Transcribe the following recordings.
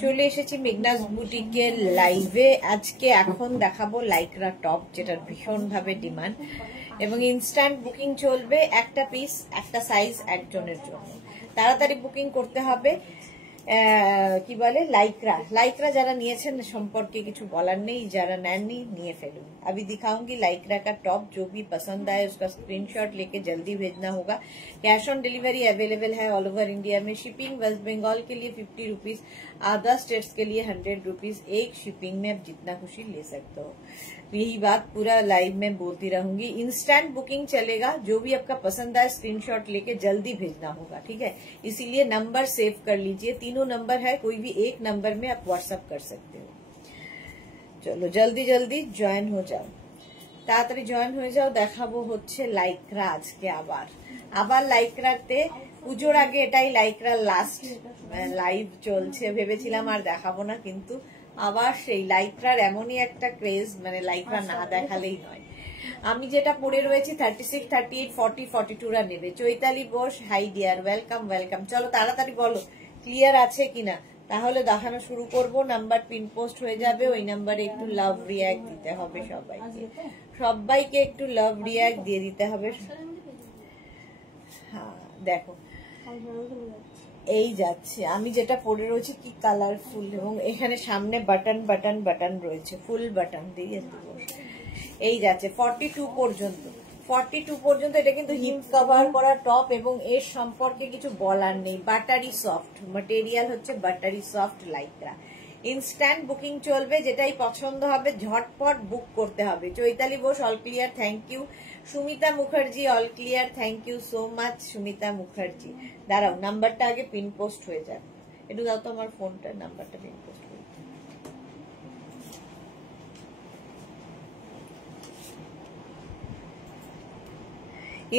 চলে এসেছি মেঘনাস বুটিকের লাইভে। আজকে এখন দেখাবো লাইক্রা টপ, যেটার ভীষণ ভাবে ডিমান্ড এবং ইনস্ট্যান্ট বুকিং চলবে। একটা পিস একটা সাইজ একজনের জন্য, তাড়াতাড়ি বুকিং করতে হবে। কি বলে লাইক্রা, लाइक्रा যারা নিয়েছেন সম্পর্কে কিছু বলার নেই, যারা নেননি নিয়ে ফেলুন। अभी दिखाऊंगी लाइक्रा का टॉप, जो भी पसंद आए उसका स्क्रीनशॉट लेके जल्दी भेजना होगा। कैश ऑन डिलीवरी अवेलेबल है ऑल ओवर इंडिया में। शिपिंग वेस्ट बंगाल के लिए 50 रुपीज, अदर स्टेट्स के लिए 100 रुपीज। एक शिपिंग में आप जितना खुशी ले सकते हो। यही बात पूरा लाइव में बोलती रहूंगी। इंस्टेंट बुकिंग चलेगा, जो भी आपका पसंद आए स्क्रीनशॉट लेके जल्दी भेजना होगा, ठीक है। इसीलिए नंबर सेव कर लीजिए, तीनों नंबर है, कोई भी एक नंबर में आप व्हाट्सएप कर सकते हो। चलो जल्दी जल्दी জয়েন हो जाओ, তাড়াতাড়ি জয়েন হয়ে যাও। দেখাবো হচ্ছে লাইক্রা আজকে আবার লাইক্রাতে। পুজোর আগে এটাই লাইক্রা লাস্ট লাইভ চলছে, ভেবেছিলাম আর দেখাবো না, কিন্তু আবার সেই লাইক্রার এমনই একটা ক্রেজ, মানে লাইক্রা না দেখালেই নয়। আমি যেটা পরে রয়েছি 36, 38, 40, 42 রা নেবে। Chaitali Bose, high deer, welcome welcome. চলো তাড়াতাড়ি বলো ক্লিয়ার আছে কিনা, তাহলে দেখানো শুরু করব। নাম্বার পিন পোস্ট হয়ে যাবে, ওই নাম্বারে একটু লাভ রিয়াক্ট দিতে হবে সবাইকে একটু লাভ রিয়াক্ট দিয়ে দিতে হবে। হ্যাঁ দেখো এই যাচ্ছে, আমি যেটা পরে রয়েছে কি কালারফুল, এবং এখানে সামনে বাটন বাটন বাটন রয়েছে, ফুল বাটন দিয়ে এই যাচ্ছে 42 পর্যন্ত। 42 পর্যন্ত। এটা কিন্তু হিপ কভার করা টপ এবং এর সম্পর্কে কিছু বলার নেই। বাটারি সফট ম্যাটেরিয়াল হচ্ছে, buttery soft lycra. Instant booking চলবে, যেটাই পছন্দ হবে ঝটপট বুক করতে হবে। Chaitali Bose all clear, thank you. Sumita Mukherjee all clear, thank you so much Sumita Mukherjee. দাঁড়াও নাম্বারটা আগে পিন পোস্ট হয়ে যাক, একটু দাও তো আমার ফোনটা, নাম্বারটা পিন পোস্ট হয়ে।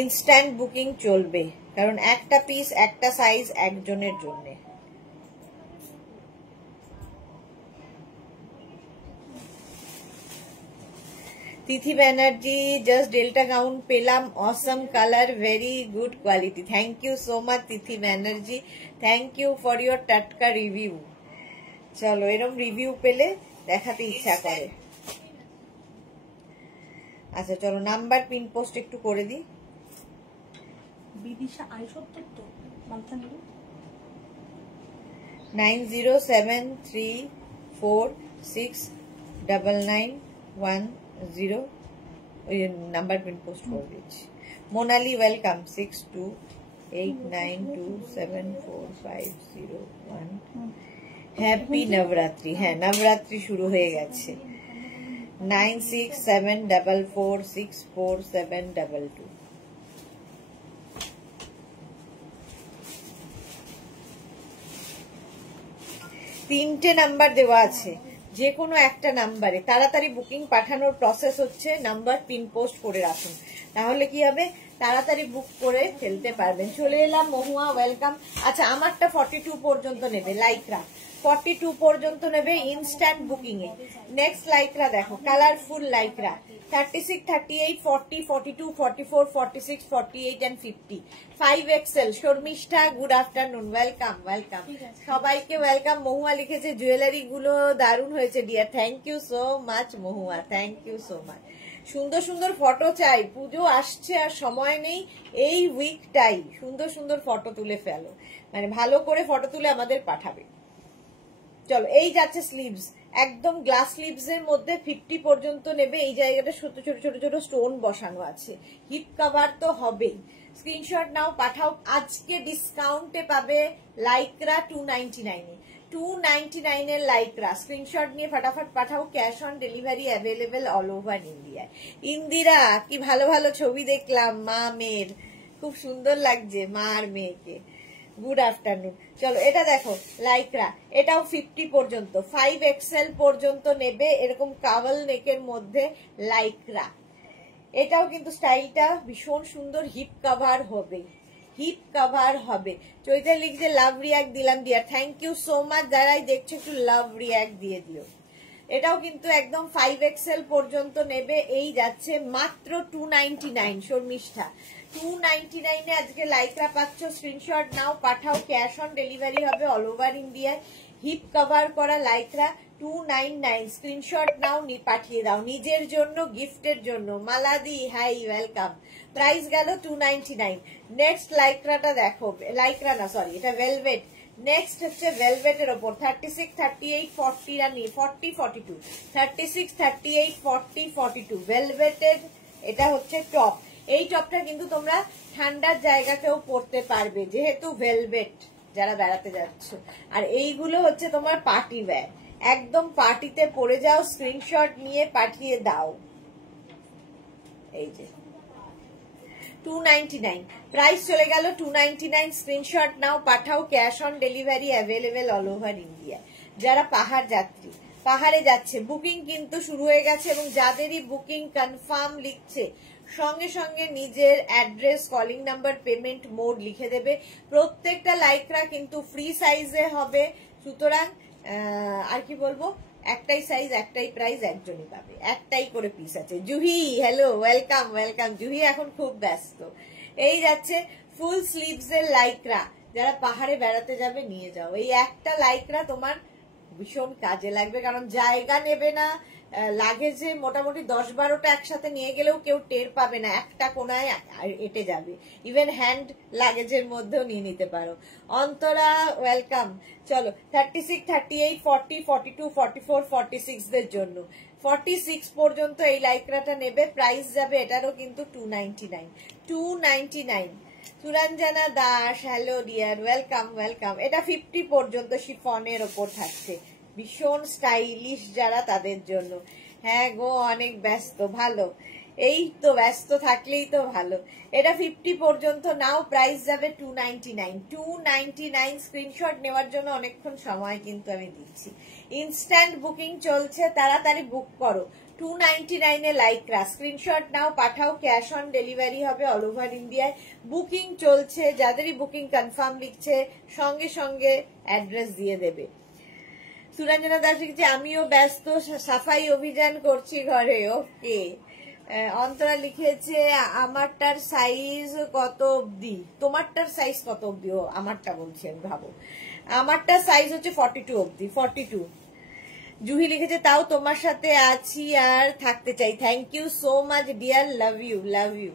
ইনস্ট্যান্ট বুকিং চলবে, কারণ একটা পিস একটা সাইজ একজনের জন্য। Tithi Banerjee, just delta gown পেলাম, awesome colour, very good quality. Thank you so much Tithi Banerjee, thank you for your টাটকা রিভিউ। চলো এরকম রিভিউ পেলে দেখাতে ইচ্ছা করে। আচ্ছা চলো নাম্বার পিন পোস্ট একটু করে দিই। বিদিশা আইসত্তর তো 9073469910 নাম্বার পিন পোস্ট করে দিচ্ছি। মোনালি ওয়েলকাম 6289274501। হ্যাপি নবরাত্রি। হ্যাঁ নবরাত্রি শুরু হয়ে গেছে। 9674464722। তিনটে নাম্বার দেওয়া আছে, যে কোনো একটা নাম্বারে তাড়াতাড়ি বুকিং পাঠানোর প্রসেস হচ্ছে নাম্বার পিন পোস্ট করে রাখুন, তাহলে কি হবে তাড়াতাড়ি বুক করে ফেলতে পারবেন। চলে এলাম মহুয়া, ওয়েলকাম। আচ্ছা আমারটা 42 পর্যন্ত নেবে লাইক্রা, 42 পর্যন্ত নেবে ইনস্ট্যান্ট বুকিং এ। নেক্সট লাইক্রা দেখো, colourful Lycra 36, 38, 40, 42, 44, 46, 48 and 50। 5XL। Sharmistha good afternoon, welcome welcome সবাইকে, ওয়েলকাম। মহুয়া লিখেছে জুয়েলারি গুলো দারুণ হয়েছে dear, thank you so much Mahua, thank you so much. সুন্দর সুন্দর ফটো চাই, পুজো আসছে আর সময় নেই, এই উইকটাই সুন্দর সুন্দর ফটো তুলে ফেলো, মানে ভালো করে ফটো তুলে আমাদের পাঠাবে। চলো এই যাচ্ছে স্লিভস, একদম গ্লাস স্লিভস এর মধ্যে 50 পর্যন্ত নেবে। এই জায়গাটা ছোট ছোট ছোট ছোট স্টোন বসানো আছে, হিপ কভার তো হবেই। স্ক্রিনশট নাও, পাঠাও। আজকে ডিসকাউন্টে পাবে লাইক্রা 299 এ, 299 এর লাইক্রা। স্ক্রিনশট নিয়ে ফটাফট পাঠাও। Cash on delivery available all over India. Indira কি ভালো ভালো ছবি দেখলাম, মা মেয়ের খুব সুন্দর লাগছে, মা আর মেয়েকে। Good afternoon. চলো এটা দেখো লাইক্রা, এটাও 50 পর্যন্ত, 5XL পর্যন্ত নেবে, এরকম কাভাল নেকের মধ্যে লাইক্রা। এটাও কিন্তু স্টাইলটা ভীষণ সুন্দর, হিপ কভার হবে, হিপ কভার হবে। চৈতালি লিখছে লাভ রিয়াক্ট দিলাম dear, thank you so much. যারাই দেখছো একটু লাভ রিয়াক্ট দিয়ে দিও। এটাও কিন্তু একদম 5XL পর্যন্ত নেবে, এই যাচ্ছে মাত্র 299। শর্মিষ্ঠা 299 এ আজকে লাইক্রা পাচ্ছ, স্ক্রিনশট নাও, পাঠাও, ক্যাশ অন ডেলিভারি হবে অল ওভার ইন্ডিয়ায়। হিপ কভার করা লাইক্রা 299, স্ক্রিনশট নাও, পাঠিয়ে দাও নিজের জন্য, গিফটের জন্য। মালাদি হাই, ওয়েলকাম। প্রাইস গেল 299। নেক্সট লাইক্রাটা দেখো, লাইক্রা না সরি, এটা ভেলভেট। নেক্সট হচ্ছে ভেলভেটের ওপর 36, 38, 40 রানি 40, 42, 36, 38, 40, 42 ভেলভেটের। এটা হচ্ছে টপ। এই টপটা কিন্তু তোমরা ঠান্ডার জায়গাতেও পরতে পারবে যেহেতু ভেলভেট, যারা বেড়াতে যাচ্ছ। আর এইগুলো হচ্ছে তোমার পার্টি ওয়্যার, একদম পার্টিতে পরে যাও, স্ক্রিনশট নিয়ে পাঠিয়ে দাও। এই যে 299 প্রাইস চলে গেল 299, স্ক্রিনশট নাও, পাঠাও, cash on delivery available all over India. যারা পাহাড় যাত্রী, পাহাড়ে যাচ্ছে, বুকিং কিন্তু শুরু হয়ে গেছে, এবং যাদেরই বুকিং কনফার্ম লিখছে সঙ্গে সঙ্গে নিজের address, calling number, payment mode লিখে দেবে। প্রত্যেকটা লাইক্রা কিন্তু ফ্রি সাইজে হবে, সুতরাং আর কি বলবো, একটাই সাইজ একটাই প্রাইস, একজনই পাবে, একটাই করে পিস আছে। Juhi hello, welcome welcome. Juhi এখন খুব ব্যস্ত। এই যাচ্ছে ফুল স্লিভস এর লাইক্রা, যারা পাহাড়ে বেড়াতে যাবে নিয়ে যাও। এই একটা লাইক্রা তোমার ভীষণ কাজে লাগবে, কারণ জায়গা নেবে না, লাগেজে মোটামুটি 10-12টা একসাথে নিয়ে গেলেও কেউ টের পাবে না, একটা কোনায় এটে যাবে। ইভেন হ্যান্ড লাগেজের মধ্যেও নিয়ে নিতে পারো। অন্তরা ওয়েলকাম। চলো 36, 38, 40, 42, 44, 46 দের জন্য 46 পর্যন্ত এই লাইক্রাটা নেবে। প্রাইস যাবে এটারও কিন্তু 299, 299। Suranjana Das hello dear, welcome welcome. এটা 50 পর্যন্ত শিফনের ওপর থাকছে, ভীষণ স্টাইলিশ যারা তাদের জন্য। হ্যাঁ গো, অনেক ব্যস্ত, ভালো, এই তো ব্যস্ত থাকলেই তো ভালো। এটা 50 পর্যন্ত নাও, প্রাইস যাবে 299, 299। স্ক্রিনশট নেওয়ার জন্য অনেকক্ষণ সময় কিন্তু আমি দিচ্ছি, ইনস্ট্যান্ট বুকিং চলছে, তাড়াতাড়ি বুক করো। 299 এ লাইক্রা, স্ক্রিনশট নাও, পাঠাও, ক্যাশ অন ডেলিভারি হবে অল ওভার ইন্ডিয়ায়। বুকিং চলছে, যাদেরই বুকিং কনফার্ম লিখছে সঙ্গে সঙ্গে অ্যাড্রেস দিয়ে দেবে। সুরঞ্জনা দাস লিখছে আমিও ব্যস্ত, সাফাই অভিযান করছি ঘরে। ওকে। অন্তরা লিখেছে আমারটার সাইজ কত অবধি, তোমারটার সাইজ কত অবধি? ও আমারটা বলছি আমি, ভাবো আমারটার সাইজ হচ্ছে 42 অবধি, 42। জুহি লিখেছে তাও তোমার সাথে আছি আর থাকতে চাই। Thank you so much dear, love you love you.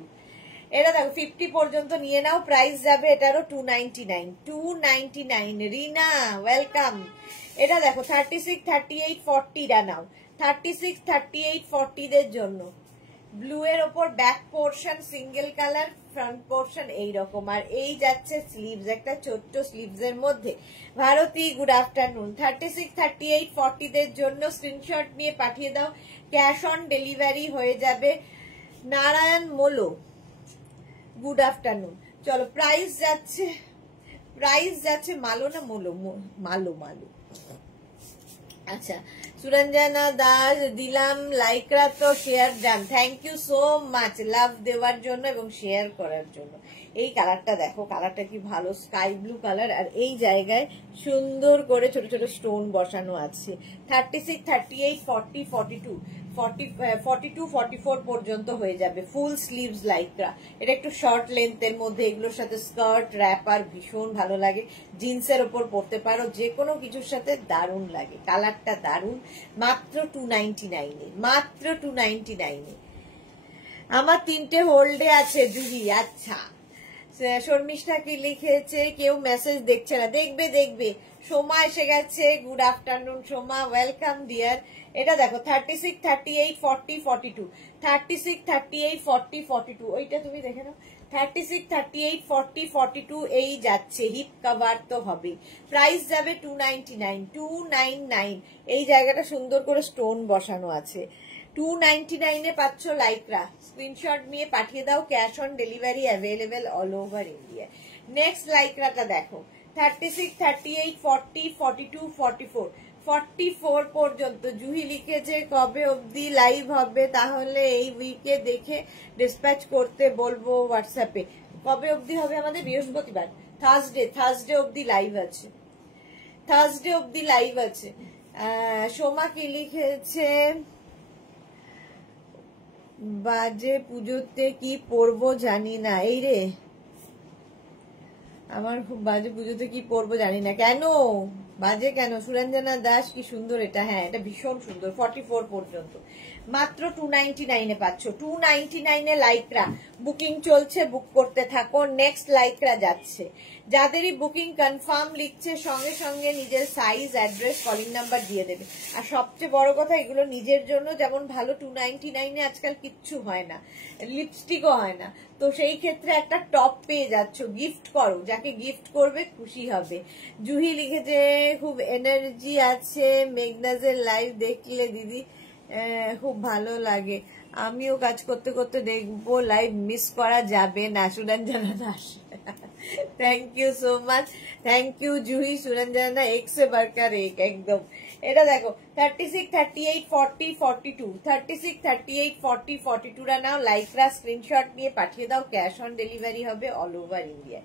এটা দেখো 50 পর্যন্ত নিয়ে নাও, প্রাইস যাবে এটারও 299, 299। রিনা ওয়েলকাম। এটা দেখো 36, 38, 40 রা নাও, 36, 38, 40 দের জন্য। ব্লু এর ওপর back portion single colour, front portion এইরকম, আর এই যাচ্ছে স্লিভস, একটা ছোট্ট স্লিভস এর মধ্যে। Bharati good afternoon. 36, 38, 40 দের জন্য স্ক্রিনশট নিয়ে পাঠিয়ে দাও, ক্যাশ অন ডেলিভারি হয়ে যাবে। নারায়ণ মোলো গুড আফটারনুন। চলো প্রাইস যাচ্ছে মালো না মোলো, মালো মালো। আচ্ছা সুরঞ্জনা দাস দিলাম লাইকরা, তো share done. Thank you so much love দেওয়ার জন্য এবং শেয়ার করার জন্য। এই কালারটা দেখো, কালারটা কি ভালো, স্কাই ব্লু কালার, আর এই জায়গায় সুন্দর করে ছোট ছোট স্টোন বসানো আছে। 36, 38, 40, 42, 42, 44 পর্যন্ত হয়ে যাবে। ফুল স্লিভস লাইকরা, এটা একটু শর্ট লেন্থের মধ্যে, এগুলোর সাথে স্কার্ট র্যাপার ভীষণ ভালো লাগে, জিন্সের ওপর পরতে পারো, যে কোনো কিছুর সাথে দারুণ লাগে। কালারটা দারুণ, মাত্র 299 এ, মাত্র 299 এ। আমার 3টে হোল্ডে আছে জুহি। আচ্ছা শর্মিষ্ঠা কি লিখেছে, কেউ মেসেজ দেখছে না, দেখবে দেখবে, সোমা এসে গেছে। Good afternoon Soma, welcome deer. এটা দেখো 36, 38, 40, 42, 36, 38, 40, 42, ওইটা তুমি দেখে নাও। 36, 38, 40, 42 এই যাচ্ছে, হিপ কভার তো হবে। প্রাইস যাবে 299, 299। এই জায়গাটা সুন্দর করে স্টোন বসানো আছে। 299 এ পাচ্ছ লাইকরা, স্ক্রিনশট নিয়ে পাঠিয়ে দাও, cash on delivery available all over India. Next লাইকরাটা দেখো 36, 38, 40, 42, 44, 44 পর্যন্ত। জুহি লিখেছে কবে অবধি লাইভ হবে, তাহলে এই উইকে দেখে ডিসপ্যাচ করতে বলবো হোয়াটসঅ্যাপে। কবে অবধি হবে আমাদের? বৃহস্পতিবার, থার্সডে অবধি লাইভ আছে, থার্সডে অবধি লাইভ আছে। সোমা কি লিখেছে, বাজে পুজোতে কি পরবো জানি না। এই রে, আমার খুব বাজে পুজোতে কি পরবো জানি না। কেন বাজে কেন? সুরঞ্জনা দাস, কি সুন্দর এটা। হ্যাঁ, এটা ভীষণ সুন্দর। 44 পর্যন্ত মাত্র 299 পাচ্ছ। 299 লাইকরা বুকিং চলছে, বুক করতে থাকো। নেক্সট লাইকরা যাচ্ছে। যাদেরই বুকিং কনফার্ম লিখছে সঙ্গে সঙ্গে নিজের সাইজ, অ্যাড্রেস, কলিং নাম্বার দিয়ে দেবে। আর সবচেয়ে বড় কথা, এগুলো নিজের জন্য যেমন ভালো, 299 আজকাল কিচ্ছু হয় না, লিপস্টিকও হয় না। তো সেই ক্ষেত্রে একটা টপ পেয়ে যাচ্ছ। গিফট করো, যাকে গিফট করবে খুশি হবে। জুহি লিখেছে খুব এনার্জি আছে, মেঘনাজের লাইভ দেখলে দিদি খুব ভালো লাগে। আমিও কাজ করতে করতে দেখবো, লাইভ মিস করা যাবে না। Suranjana Das, thank you so much. Thank you Juhi. Suranjana এক সে বারকার এক, একদম। এটা দেখো 36, 38, 40, 42, 36, 38, 40, 42 রা নাও। লাইকরা স্ক্রিনশট নিয়ে পাঠিয়ে দাও, ক্যাশ অন ডেলিভারি হবে অল ওভার ইন্ডিয়া।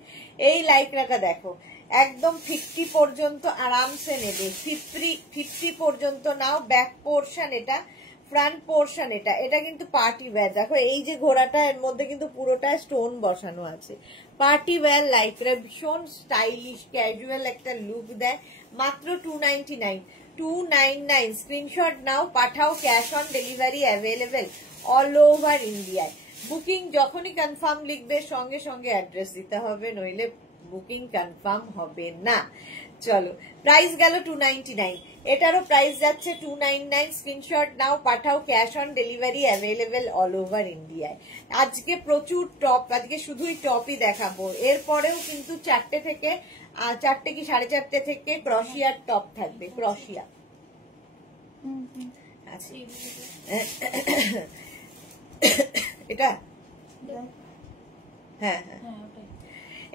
এই লাইকরাটা দেখো একদম 50 পর্যন্ত আরামসে নেবে। 50 পর্যন্ত নাও। ব্যাক পোর্শন এটা, ফ্রন্ট পোর্শন এটা। এটা কিন্তু পার্টি ওয়্যার। দেখো এই যে ঘোড়াটা, এর মধ্যে কিন্তু পুরোটা স্টোন বসানো আছে। পার্টি ওয়্যার লাইকরা, ভীষণ স্টাইলিশ ক্যাজুয়াল একটা লুক দেয়। মাত্র 299, 299। স্ক্রিনশট নাও, পাঠাও, cash on delivery available all over ইন্ডিয়ায়। বুকিং যখনই কনফার্ম লিখবে সঙ্গে সঙ্গে অ্যাড্রেস দিতে হবে, নইলে বুকিং কনফার্ম হবে না। চলো, প্রাইস গেল 299, এটারও প্রাইস যাচ্ছে 299। স্ক্রিনশট নাও, পাঠাও, cash on delivery available all over ইন্ডিয়ায়। আজকে প্রচুর টপ, আজকে শুধুই টপই দেখাবো। এরপরেও কিন্তু 4টে থেকে 4টে কি 4:30 থেকে ক্রশিয়ার টপ থাকবে। ক্রশিয়া আচ্ছা, এটা হ্যাঁ হ্যাঁ,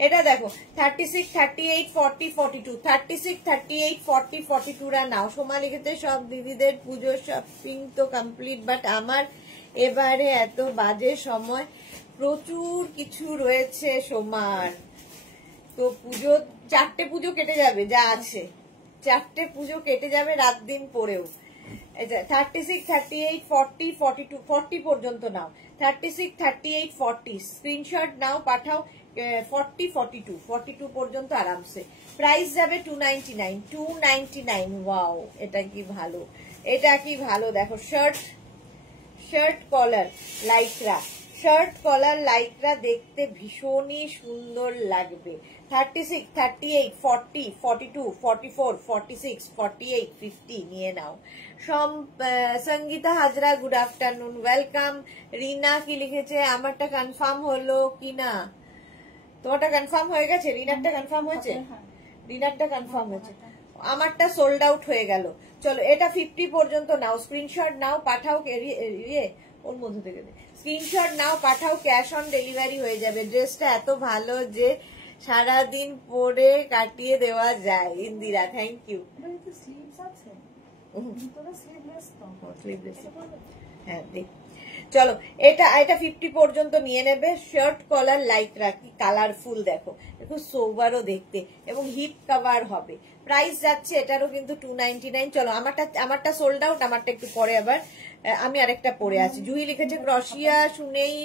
এটা দেখো 36, 38, 40, 42, 36, 38, 40, 42 রা নাও। সোমা লিখেছে সব দিদিদের পুজোর শপিং তো কমপ্লিট, বাট আমার এবারে এত বাজে সময়, প্রচুর কিছু রয়েছে সোমার। তো পুজো, 4টে পুজো কেটে যাবে যা আছে, 4টে পুজো কেটে যাবে রাত দিন পরেও। 36, 38, 40, 42, 40 পর্যন্ত নাও। 36, 38, 40 স্ক্রিনশট নাও, পাঠাও। 40, 42, 42 পর্যন্ত আরামসে। প্রাইস যাবে 299, 299। ওয়াও, এটা কি ভালো, এটা কি ভালো। দেখো শার্ট কলার লাইকরা, শার্ট কলার লাইকরা দেখতে ভীষণই সুন্দর লাগবে। 36, 38, 40, 42, 44, 46, 48, 50 নিয়ে নাও। Sangeeta Hazra, good afternoon, welcome. Rina কি লিখেছে, আমারটা কনফার্ম হলো কিনা? তোমারটা কনফার্ম হয়ে গেছে? রিনারটা কনফার্ম হয়েছে? রিনারটা কনফার্ম হয়েছে, আমারটা সোল্ড আউট হয়ে গেল। চলো, এটা 50 পর্যন্ত নাও। স্ক্রিনশট নাও, পাঠাও। ওর মধ্যে থেকে স্ক্রিনশট নাও, পাঠাও, ক্যাশ অন ডেলিভারি হয়ে যাবে। ড্রেসটা এত ভালো যে সারাদিন পরে কাটিয়ে দেওয়া যায়। Indira, thank you. হ্যাঁ দেখ, চলো, এটা 50 পর্যন্ত নিয়ে নেবে। শার্ট কলার লাইকরা, কি কালারফুল দেখো, একটু সোবারও দেখতে, এবং হিপ কভার হবে। প্রাইস যাচ্ছে এটারও কিন্তু 299। চলো, আমারটা সোল্ড আউট, আমারটা একটু পরে আবার আমি আরেকটা পরে আছি। জুহি লিখেছে ক্রশিয়া শুনেই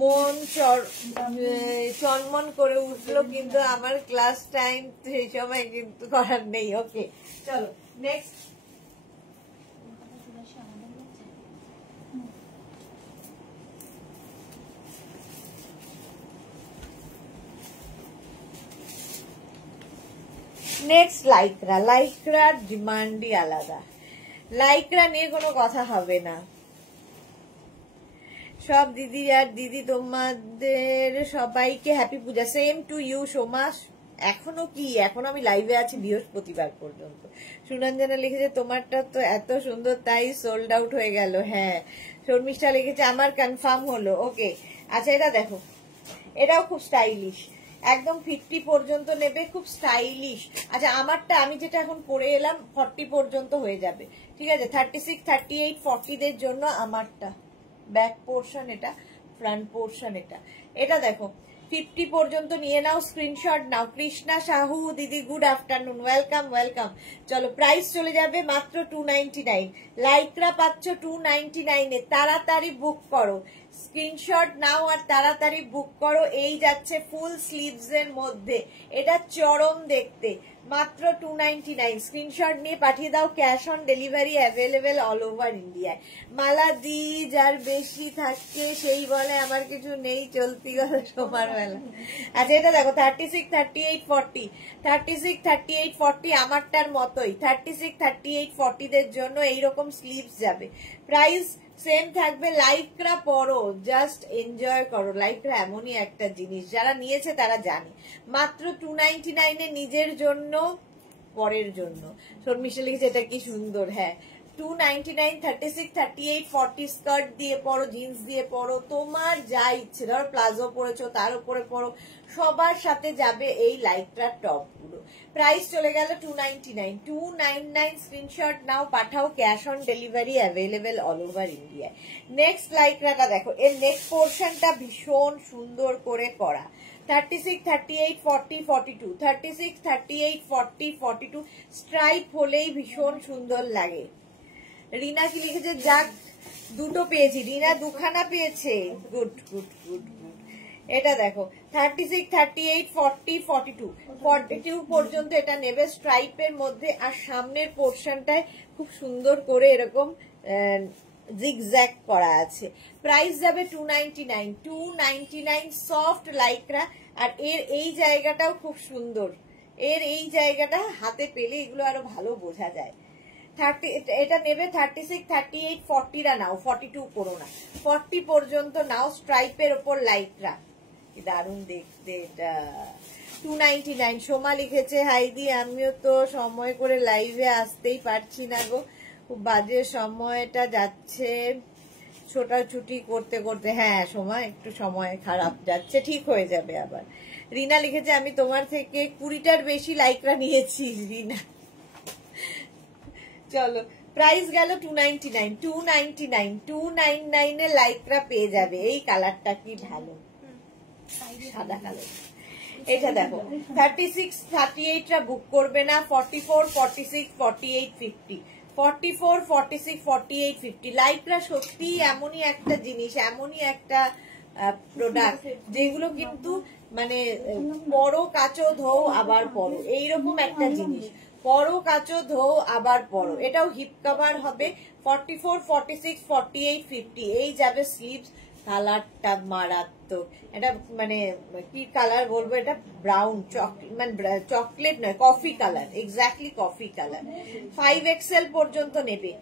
মন চনমন করে উঠলো, কিন্তু আমার ক্লাস টাইম সেই সময় কিন্তু করার নেই। ওকে, চলো নেক্সট। নেক্সট লাইকরার ডিমান্ডই আলাদা। লাইকরা নিয়ে কোনো কথা হবে না। সব দিদি আর দিদি তোমাদের সবাইকে happy Puja. Same to you Soma. এখনো কি, এখনো আমি লাইভে আছি বৃহস্পতিবার পর্যন্ত। সুরঞ্জনা লিখেছে তোমারটা তো এত সুন্দর তাই সোল্ড আউট হয়ে গেল। হ্যাঁ, শর্মিষ্ঠা লিখেছে আমার কনফার্ম হলো। ওকে, আচ্ছা এটা দেখো, এটাও খুব স্টাইলিশ, একদম 50 পর্যন্ত নেবে, খুব স্টাইলিশ। আচ্ছা, আমারটা আমি যেটা এখন পরে এলাম 40 পর্যন্ত হয়ে যাবে, ঠিক আছে। 36, 38, 40 দের জন্য আমারটা ব্যাক পোর্শন, এটা ফ্রন্ট পোর্শন। এটা দেখো 50 পর্যন্ত নিয়ে নাও, স্ক্রিনশট নাও। কৃষ্ণা সাহু দিদি গুড আফটারনুন, ওয়েলকাম ওয়েলকাম। চলো প্রাইস চলে যাবে মাত্র 299। লাইক্রা পাচ্ছ 299 এ। তাড়াতাড়ি বুক করো, স্ক্রিনশট নাও আর তাড়াতাড়ি বুক করো। এই যাচ্ছে ফুল স্লিভস এর মধ্যে, এটা চরম দেখতে, মাত্র 299। স্ক্রিনশট নিয়ে পাঠিয়ে দাও। Cash on delivery available all over ইন্ডিয়ায়। মালা দি যার বেশি থাকে সেই বলে আমার কিছু নেই, চলতি গেল সবার বেলা। আচ্ছা এটা দেখো 36, 38, 40, 36, 38, 40 আমারটার মতোই। 36, 38, 40 দের জন্য এইরকম স্লিভস যাবে। প্রাইস সেম থাকবে। লাইক্রা পরো, জাস্ট এনজয় করো। লাইক্রা এমনই একটা জিনিস, যারা নিয়েছে তারা জানে। মাত্র 299 এ নিজের জন্য, পরের জন্য। শর্মিষ্ঠা লিখেছে এটা কি সুন্দর। হ্যাঁ 299, 36, 38, 40 স্কার্ট দিয়ে পরো, জিন্স দিয়ে পরো, তোমার যা ইচ্ছে। ধরো প্লাজো পরেছো তার উপরে পরো, সবার সাথে যাবে এই লাইক্রা টপ গুলো। প্রাইস চলে গেল 299। 299 স্ক্রিনশট নাও, পাঠাও। Cash on delivery available all over ইন্ডিয়ায়। নেক্সট লাইক্রাটা দেখো, এর নেক পোর্শনটা ভীষণ সুন্দর করে করা। 36, 38, 40, 42, 36, 38, 40, 42 স্ট্রাইপ হলেই ভীষণ সুন্দর লাগে। রিনা কি লিখেছে, যাক দুটো পেয়েছি। রিনা দুখানা পেয়েছে, গুড গুড গুড গুড। এটা দেখো 36, 38, 40, 42, 42 পর্যন্ত এটা নেবে স্ট্রাইপের মধ্যে। আর সামনের পোর্শনটায় খুব সুন্দর করে এরকম জিগজ্যাগ করা আছে। প্রাইস যাবে 299। 299 সফট লাইক্রা। আর এর এই জায়গাটাও খুব সুন্দর, এর এই জায়গাটা হাতে পেলে এগুলো আরো ভালো বোঝা যায়। 30 এটা নেবে 36, 38, 40 রা নাও, 42 করো না, 40 পর্যন্ত নাও। স্ট্রাইপের ওপর লাইক্রা, কি দারুণ দেখতে এটা। 299। সোমা লিখেছে, হাইদি আমিও তো সময় করে লাইভে আসতেই পারছি না গো, খুব বাজে সময়টা যাচ্ছে ছোটাছুটি করতে করতে। হ্যাঁ সময় একটু সময় খারাপ যাচ্ছে, ঠিক হয়ে যাবে আবার। রিনা লিখেছে, আমি তোমার থেকে 20টার বেশি লাইক্রা নিয়েছি। রিনা চলো প্রাইস গেল 299। 299, 299 এ লাইক্রা পেয়ে যাবে। এই কালারটা কি ভালো, সাদা কালার। এটা দেখো 36, 38 রা বুক করবে না। 44, 46, 48, 50, 44, 46, 48, 50 লাইক্রা সত্যি এমনই একটা জিনিস, এমনই একটা প্রোডাক্ট যেগুলো কিন্তু মানে পরো কাচো ধোও আবার পরো, এইরকম একটা জিনিস। পরো কাচো ধোও আবার পরো। এটাও হিপ কভার হবে। 44, 46, 48, 50 এই যাবে স্লিভস। কালারটা মারাত্মক, এটা মানে কি কালার বলবো, এটা ব্রাউন চকলেট, মানে চকলেট নয়, coffee colour, exactly coffee colour. 5XL পর্যন্ত নেবে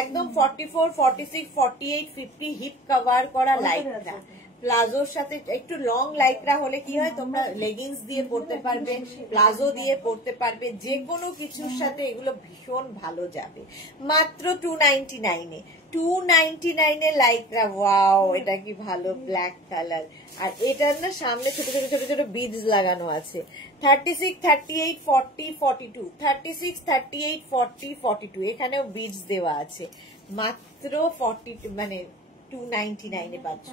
একদম। 44, 46, 48, 50 হিপ কভার করা লাইক্রা। প্লাজোর সাথে একটু লং লাইক্রা হলে কি হয়, তোমরা লেগিংস দিয়ে পরতে পারবে, প্লাজো দিয়ে পরতে পারবে, যে কোনো কিছুর সাথে এগুলো ভীষণ ভালো যাবে। মাত্র 299 এ। 299 এ লাইক্রা। ওয়াও এটা কি ভালো, ব্ল্যাক কালার। আর এটার না সামনে ছোট ছোট ছোট ছোট বিডস লাগানো আছে। 36, 38, 40, 42, 36, 38, 40, 42 এখানেও বিডস দেওয়া আছে। মাত্র 40 মানে 299 এ পাচ্ছ।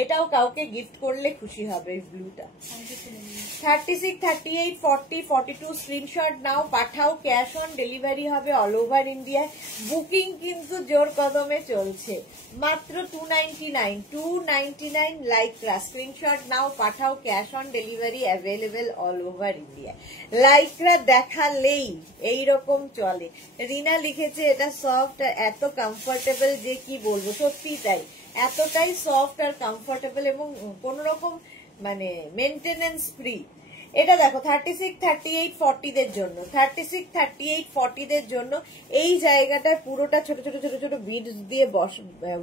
এটাও কাউকে গিফট করলে খুশি হবে ব্লুটা। 36, 38, 40, 42 স্ক্রিনশট নাও, পাঠাও। ক্যাশ অন ডেলিভারি হবে অল ওভার ইন্ডিয়ায়। বুকিং কিন্তু জোর কদমে চলছে। মাত্র 299। 299 লাইক্রা। স্ক্রিনশট নাও, পাঠাও। Cash on delivery available all over India. Lycra দেখালেই এইরকম চলে। রিনা লিখেছে, এটা সফট এত কমফোর্টেবল যে কি বলবো, সত্যি তাই, এতটাই সফট আর কমফোর্টেবল এবং কোন রকম মানে মেনটেনেন্স ফ্রি। এটা দেখো 36, 38, 40 দের জন্য। 36, 38, 40 দের জন্য এই জায়গাটায় পুরোটা ছোট ছোট ছোট ছোট বিডস দিয়ে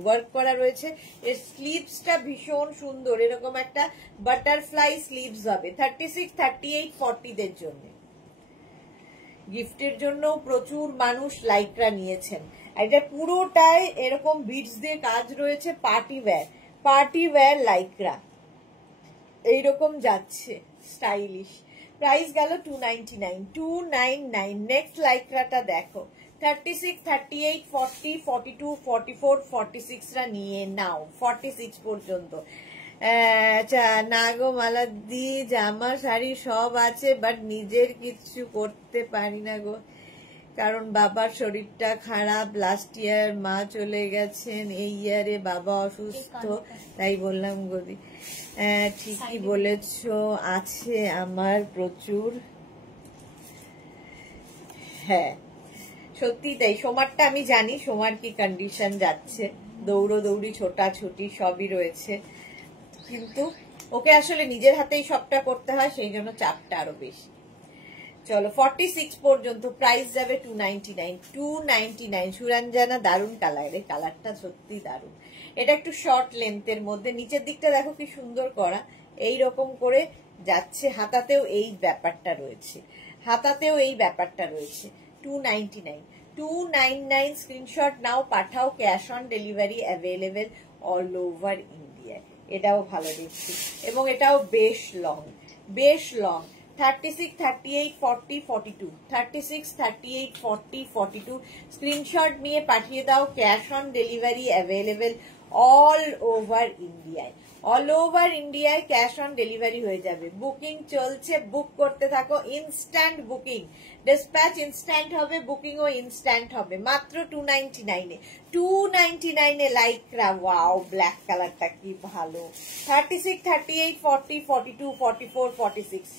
ওয়ার্ক করা রয়েছে। এর স্লিভসটা ভীষণ সুন্দর, এরকম একটা বাটারফ্লাই স্লিভস হবে। 36, 38, 40 দের জন্য। গিফটের জন্য প্রচুর মানুষ লাইক্রা নিয়েছেন। এটা পুরোটাই এরকম বিডস দিয়ে কাজ রয়েছে। পার্টি ওয়্যার লাইক্রা এইরকম যাচ্ছে, স্টাইলিশ। প্রাইস গেল 299। 299। নেক্সট লাইক্রাটা দেখো 36, 38, 40, 42, 44, 46 রা নিয়ে নাও 46 পর্যন্ত। না গো মালাদি, জামা শাড়ি সব আছে, বাট নিজের কিছু করতে পারি না গো, কারণ বাবার শরীরটা খারাপ। লাস্ট ইয়ার মা চলে গেছেন, এই ইয়ারে বাবা অসুস্থ, তাই বললাম গদি। ঠিকই বলেছো, আছে আমার প্রচুর। হ্যাঁ সত্যি তাই। সোমারটা আমি জানি সোমার কি কন্ডিশন যাচ্ছে, দৌড়ি ছোটাছুটি সবই রয়েছে, কিন্তু ওকে আসলে নিজের হাতেই সবটা করতে হয়, সেই জন্য চাপটা আরো বেশি। চলো 46 পর্যন্ত, প্রাইস যাবে 299। 299 সুরঞ্জনা, দারুন কালার, এই কালারটা সত্যি দারুন। এটা একটু শর্ট লেন্থের মধ্যে, নিচের দিকটা দেখো কি সুন্দর করা, এই রকম করে যাচ্ছে, হাতাতেও এই ব্যাপারটা রয়েছে, হাতাতেও এই ব্যাপারটা রয়েছে। 299 299 স্ক্রিনশট নাও, পাঠাও, cash on delivery available all over India. এটাও ভালো দেখছি, এবং এটাও বেশ লং, বেশ লং। 36, 38, 40, 42, 36, 38, 40, 42 স্ক্রিনশট নিয়ে পাঠিয়ে দাও, cash on delivery available all over ইন্ডিয়ায়। অল ওভার ইন্ডিয়ায় ক্যাশ অন ডেলিভারি হয়ে যাবে। বুকিং চলছে, বুক করতে থাকো, ইনস্ট্যান্ট বুকিং, ডিসপ্যাচ ইনস্ট্যান্ট হবে, বুকিংও ইনস্ট্যান্ট হবে, মাত্র 299 এ। 299 এ লাইকরা, ওয়াও ব্ল্যাক কালারটা কি ভালো। 36, 38, 40, 42, 44, 46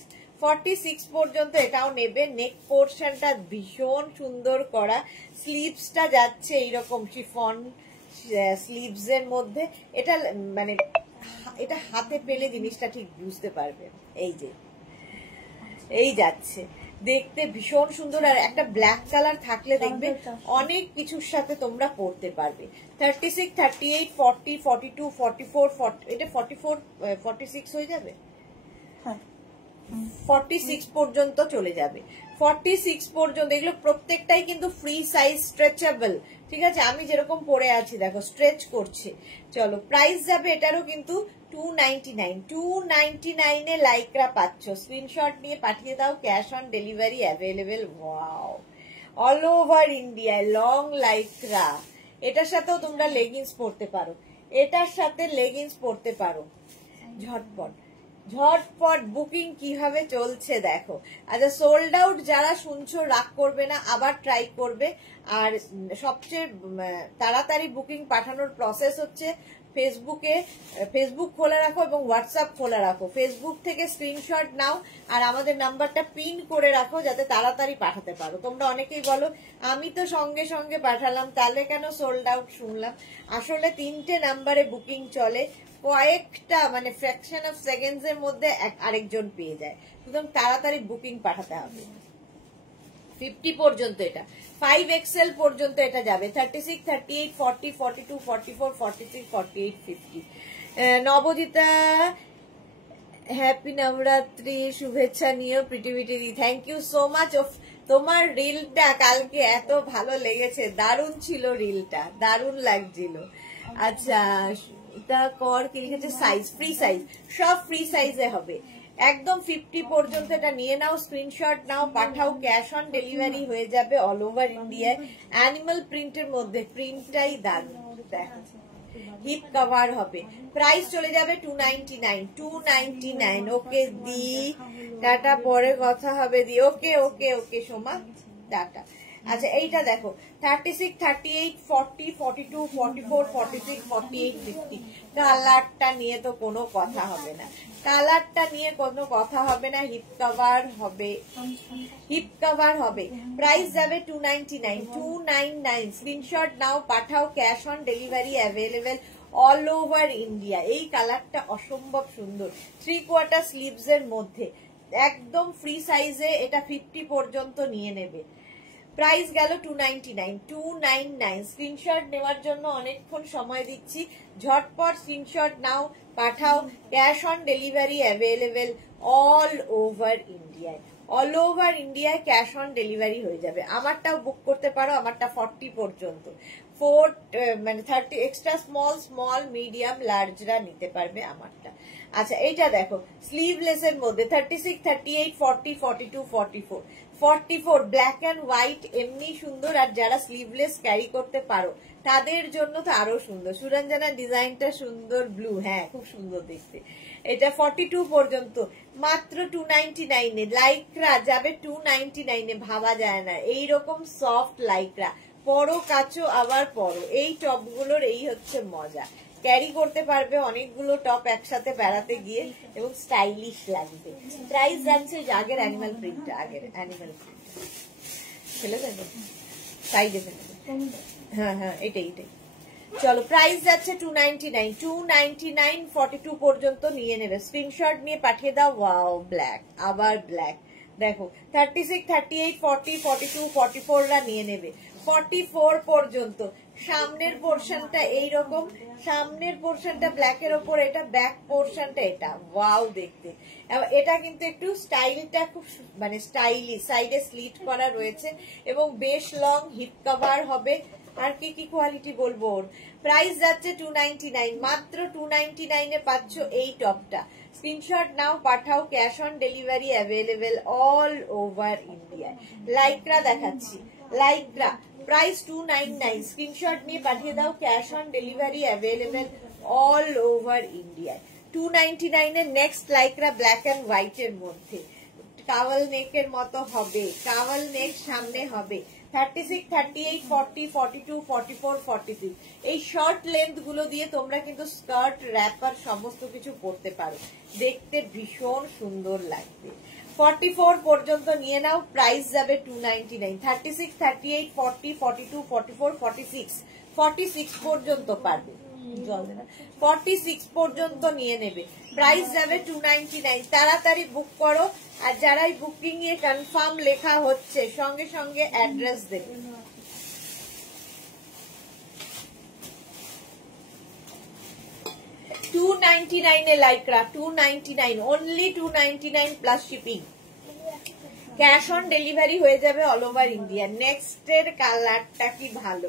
46 পর্যন্ত এটাও নেবে। নেক পোর্শনটা ভীষণ সুন্দর করা, স্লিভসটা যাচ্ছে এইরকম শিফন স্লিভস এর মধ্যে। এটা মানে এটা হাতে পেলে জিনিসটা ঠিক বুঝতে পারবে। এই যে এই যাচ্ছে, দেখতে ভীষণ সুন্দর, আর একটা ব্ল্যাক কালার থাকলে দেখবে অনেক কিছুর সাথে তোমরা পরতে পারবে। 36, 38, 40, 42, 44, 40 এটা 44, 46 হয়ে যাবে, 46 পর্যন্ত চলে যাবে। 46 পর্যন্ত, এগুলো প্রত্যেকটাই কিন্তু ফ্রি সাইজ, স্ট্রেচেবল, ঠিক আছে। আমি যেরকম পরে আছি দেখো, স্ট্রেচ করছে। চলো প্রাইস যাবে এটারও কিন্তু 299। 299 এ লাইকরা পাচ্ছ, স্ক্রিনশট নিয়ে পাঠিয়ে দাও, cash on delivery available. Wow, all over ইন্ডিয়ায় লং লাইকরা। এটার সাথেও তোমরা লেগিংস পরতে পারো, এটার সাথে লেগিংস পরতে পারো। ঝটপট ঝটপট বুকিং কিভাবে চলছে দেখো। আচ্ছা সোল্ড আউট যারা শুনছো রাগ করবে না, আবার ট্রাই করবে। আর সবচেয়ে তাড়াতাড়ি বুকিং পাঠানোর প্রসেস হচ্ছে ফেসবুক খোলা রাখো এবং হোয়াটসঅ্যাপ খোলা রাখো। ফেসবুক থেকে স্ক্রিনশট নাও আর আমাদের নাম্বারটা পিন করে রাখো, যাতে তাড়াতাড়ি পাঠাতে পারো। তোমরা অনেকেই বলো আমি তো সঙ্গে সঙ্গে পাঠালাম, তাহলে কেন সোল্ড আউট শুনলাম। আসলে 3টে নাম্বারে বুকিং চলে, কয়েকটা মানে ফ্র্যাকশন অফ সেকেন্ডস এর মধ্যে আরেকজন পেয়ে যায়, সুতরাং তাড়াতাড়ি বুকিং পাঠাতে হবে। 50 পর্যন্ত এটা, 5XL পর্যন্ত এটা যাবে। 36, 38, 40, 42, 44, 46, 48, 50। নবজিতা হ্যাপি নবরাত্রি শুভেচ্ছা নিও পৃথিবীটি। Thank you so much. তোমার রিলটা কালকে এত ভালো লেগেছে, দারুণ ছিল রিলটা, দারুণ লাগছিল। আচ্ছা এটা কর কি লিখেছে, সাইজ ফ্রি সাইজ, সব ফ্রি সাইজে হবে একদম। 50 পর্যন্ত এটা নিয়ে নাও, স্ক্রিনশট নাও, পাঠাও, ক্যাশ অন ডেলিভারি হয়ে যাবে অল ওভার ইন্ডিয়ায়। অ্যানিমাল প্রিন্টের মধ্যে, প্রিন্টটাই দারুণ, দেখো হিপ কভার হবে। প্রাইস চলে যাবে 299। 299 ওকে দি, টাটা, পরে কথা হবে দি। ওকে ওকে ওকে সোমা, টাটা। আচ্ছা এইটা দেখো, 36, 38, 40, 42, 44, 46, 48, 50। কালারটা নিয়ে তো কোনো কথা হবে না, কালারটা নিয়ে কোনো কথা হবে না। হিপ কভার হবে, হিপ কভার হবে। প্রাইস যাবে 299। 299 স্ক্রিনশট নাও, পাঠাও, cash on delivery available all over India. এই কালারটা অসম্ভব সুন্দর, 3/4 স্লিভস এর মধ্যে, একদম ফ্রি সাইজে। এটা 50 পর্যন্ত নিয়ে নেবে। প্রাইস গেল 299। 299 স্ক্রিনশট নেওয়ার জন্য অনেকক্ষণ সময় দিচ্ছি, ঝটপট স্ক্রিনশট নাও, পাঠাও, cash on delivery available all over ইন্ডিয়ায়। অল ওভার ইন্ডিয়ায় ক্যাশ অন ডেলিভারি হয়ে যাবে। আমারটাও বুক করতে পারো, আমারটা 40 পর্যন্ত, 4 মানে 30 এক্সট্রা স্মল, স্মল, মিডিয়াম, লার্জরা নিতে পারবে আমারটা। আচ্ছা এইটা দেখো স্লিভলেস এর মধ্যে, 36, 38, 40, 42, 44 44 ব্ল্যাক অ্যান্ড হোয়াইট এমনি সুন্দর, আর যারা স্লিভলেস ক্যারি করতে পারো তাদের জন্য তো আরো সুন্দর। সুরঞ্জনা ডিজাইনটা সুন্দর, ব্লু, হ্যাঁ খুব সুন্দর দেখতে। এটা 42 পর্যন্ত মাত্র 299 এ। লাইক্রা যাবে 299 এ, ভাবা যায় না এইরকম সফট লাইক্রা, পরো কাচো আবার পরো। এই টপগুলোর এই হচ্ছে মজা, ক্যারি করতে পারবে অনেকগুলো টপ একসাথে বেড়াতে গিয়ে এবং স্টাইলিশ লাগবে। প্রাইস যাচ্ছে আগের অ্যানিমাল প্রিন্টটা, আগের অ্যানিমাল প্রিন্ট ফেলে দেবে সাইডে ফেলে দেবে। হ্যাঁ হ্যাঁ এটাই এটাই। চলো প্রাইস যাচ্ছে 299, 299 42 পর্যন্ত নিয়ে নেবে। স্ক্রিনশট নিয়ে পাঠিয়ে দাও। ওয়াও ব্ল্যাক, আবার ব্ল্যাক দেখো। 36, 38, 40, 42, 44 রা নিয়ে নেবে। 44 পর্যন্ত সামনের পোর্শনটা এইরকম, সামনের পোর্শনটা ব্ল্যাকের ওপর, এটা ব্যাক পোর্শনটা এটা। ওয়াও দেখতে, এটা কিন্তু একটু স্টাইলটা খুব মানে স্টাইলিশ, সাইডে স্লিট করা রয়েছে এবং বেশ লং হিপ কভার হবে। আর কি কি কোয়ালিটি বলবো ওর। প্রাইস যাচ্ছে 299, মাত্র 299 এ পাচ্ছ এই টপটা। স্ক্রিনশট নাও, পাঠাও, cash on delivery available all over India. Lycra দেখাচ্ছি, লাইক্রা প্রাইস 299, স্ক্রিনশট নিয়ে পাঠিয়ে দাও, cash on delivery available all over India. 299 এর next Lycra black and white এর মধ্যে, কাওয়াল নেকের মতো হবে, কাওয়াল নেক সামনে হবে। 36, 38, 40, 42, 44, 46 এই শর্ট লেন্থ গুলো দিয়ে তোমরা কিন্তু স্কার্ট, র্যাপার সমস্ত কিছু পরতে পারো, দেখতে ভীষণ সুন্দর লাগবে। 44 পর্যন্ত নিয়ে নাও, প্রাইস যাবে 299। 36, 38, 40, 42, 44, 46 46 পর্যন্ত পারবে, 46 পর্যন্ত নিয়ে নেবে। প্রাইস যাবে 299। তাড়াতাড়ি বুক করো, আর যারাই বুকিং এ কনফার্ম লেখা হচ্ছে সঙ্গে সঙ্গে অ্যাড্রেস দেবে। $299 এ lycra, 299 only, 299 plus shipping. Cash on delivery হয়ে যাবে অল ওভার ইন্ডিয়া। নেক্সট এর কালারটা কি ভালো,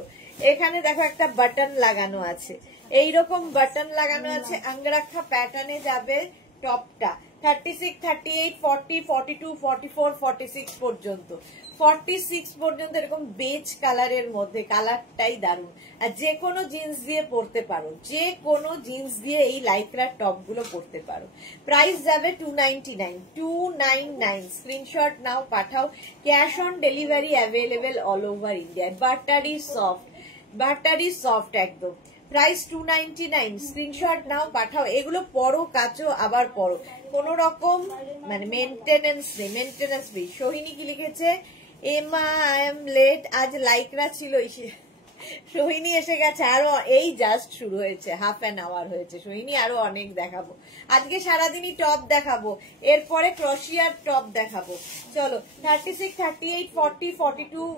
এখানে দেখো একটা বাটন লাগানো আছে, এইরকম বাটন লাগানো আছে, আঙ্গরাক্ষা প্যাটার্নে যাবে টপটা। 36, 38, 40, 42, 44, 46 পর্যন্ত, 46 পর্যন্ত এরকম বেজ কালারের মধ্যে, কালারটাই দারুণ। আর যে কোনো জিন্স দিয়ে পরতে পারো, যে কোনো জিন্স দিয়ে এই লাইক্রার টপ গুলো পরতে পারো। প্রাইস যাবে 299, 299। স্ক্রিনশট নাও, পাঠাও, cash on delivery available all over India. Buttery soft, buttery soft একদম। প্রাইস 299, স্ক্রিনশট নাও, পাঠাও। এগুলো পরো কাচো আবার পরো, কোন রকম মানে মেনটেনেন্স নেই, মেনটেনেন্স নেই। সোহিনী কি লিখেছে, এমা আই এম লেট, আজ লাইকরা ছিল। সোহিনী এসে গেছে, আরো এই জাস্ট শুরু হয়েছে, হাফ অ্যান আওয়ার হয়েছে সোহিনী, আরো অনেক দেখাবো আজকে, সারাদিনই টপ দেখাবো, এরপরে ক্রোশিয়ার টপ দেখাবো। চলো 36, 38, 40, 42,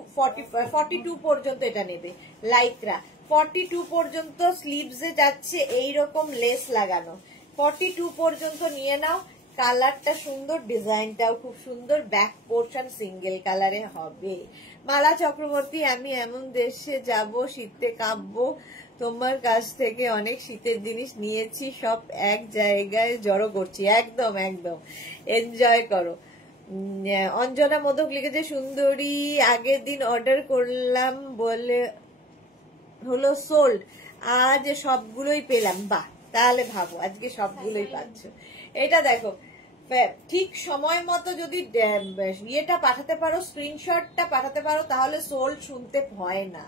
42 পর্যন্ত এটা নেবে লাইকরা। 42 পর্যন্ত স্লিভসে যাচ্ছে এইরকম লেস লাগানো, 42 পর্যন্ত নিয়ে নাও। কালারটা সুন্দর, ডিজাইনটাও খুব সুন্দর, ব্যাক পোর্শন সিঙ্গেল কালারে হবে। মালা চক্রবর্তী, আমি এমন দেশে যাব শীতে কাঁপবো, তোমার কাছ থেকে অনেক শীতের জিনিস নিয়েছি, সব এক জায়গায় জড়ো করছি। একদম একদম এনজয় করো। অঞ্জনা মোদক লিখেছে, সুন্দরী আগের দিন অর্ডার করলাম বলে হলো সোল্ড, আজ সবগুলোই পেলাম। বাহ, তাহলে ভাবো আজকে সবগুলোই পাচ্ছ। এটা দেখো, ঠিক সময় মতো যদি ইয়েটা পাঠাতে পারো, স্ক্রিনশটটা পাঠাতে পারো, তাহলে সোল্ড শুনতে হয় না।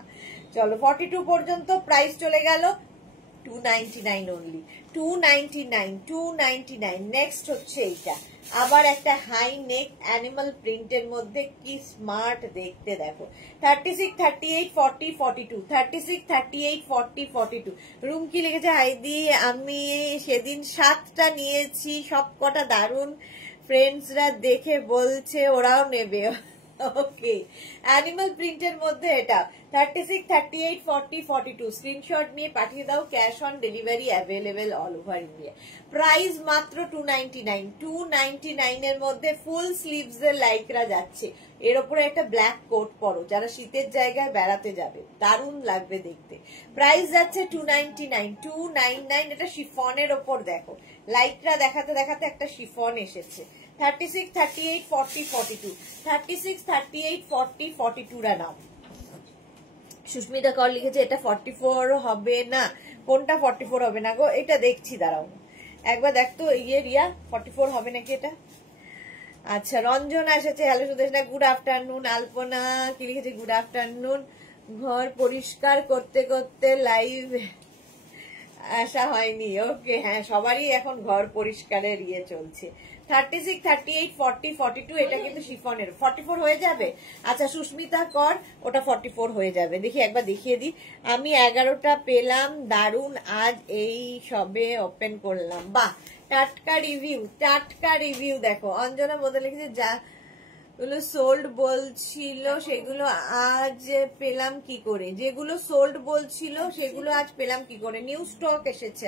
চলো 42 পর্যন্ত প্রাইস চলে গেল 299 অনলি, 299, 299। নেক্সট হচ্ছে এইটা, আবার একটা হাই নেক অ্যানিমাল প্রিন্টের মধ্যে, কি স্মার্ট দেখতে দেখো। 36, 38, 40, 42, 36, 38, 40, 42। রুম কি লিখেছে, হাইদি আমি সেদিন 7টা নিয়েছি, সব কটা দারুন, ফ্রেন্ডসরা দেখে বলছে ওরাও নেবে। ওকে, অ্যানিমাল প্রিন্টের মধ্যে এটা 36, 38, 40, 42। স্ক্রিনশট নিয়ে পাঠিয়ে দাও, cash on delivery available all over India. Price মাত্র 299, 299 এর মধ্যে ফুল স্লিভস এর লাইকরা যাচ্ছে। এর উপরে একটা ব্ল্যাক কোট পরো, যারা শীতের জায়গায় বেড়াতে যাবে, দারুণ লাগবে দেখতে। প্রাইস যাচ্ছে 299, 299। এটা শিফনের ওপর দেখো, লাইকরা দেখাতে দেখাতে একটা শিফন এসেছে, 36, 38, 40, 42, 36, 38, 40, 42 রা নাও। সুস্মিতা কর লিখেছে এটা 44 হবে না। কোনটা 44 হবে না গো? এটা দেখছি, দাঁড়াও একবার দেখতো রিয়া 44 হবে নাকি এটা। আচ্ছা, রঞ্জন এসেছে, হ্যালো সুদেশনা, গুড আফটারনুন। আলপনা কি লিখেছে, গুড আফটারনুন। ঘর পরিষ্কার করতে করতে লাইভ আসা হয়নি, ওকে। হ্যাঁ, সবারই এখন ঘর পরিষ্কারের চলছে। 36, 38, 40, 42 এটা কিন্তু শিফনের। 44 হয়ে যাবে। আচ্ছা, সুস্মিতা কর ওটা 44 হয়ে যাবে। দেখি একবার দেখিয়ে দিই। আমি 11টা পেলাম, দারুন। আজ এই সবে ওপেন করলাম, বাহ। টাটকা রিভিউ দেখো। অঞ্জনা বদলে লিখেছে যা গুলো সোল্ড বলছিল সেগুলো আজ পেলাম কি করে, যেগুলো সোল্ড বলছিল সেগুলো আজ পেলাম কি করে। নিউ স্টক এসেছে,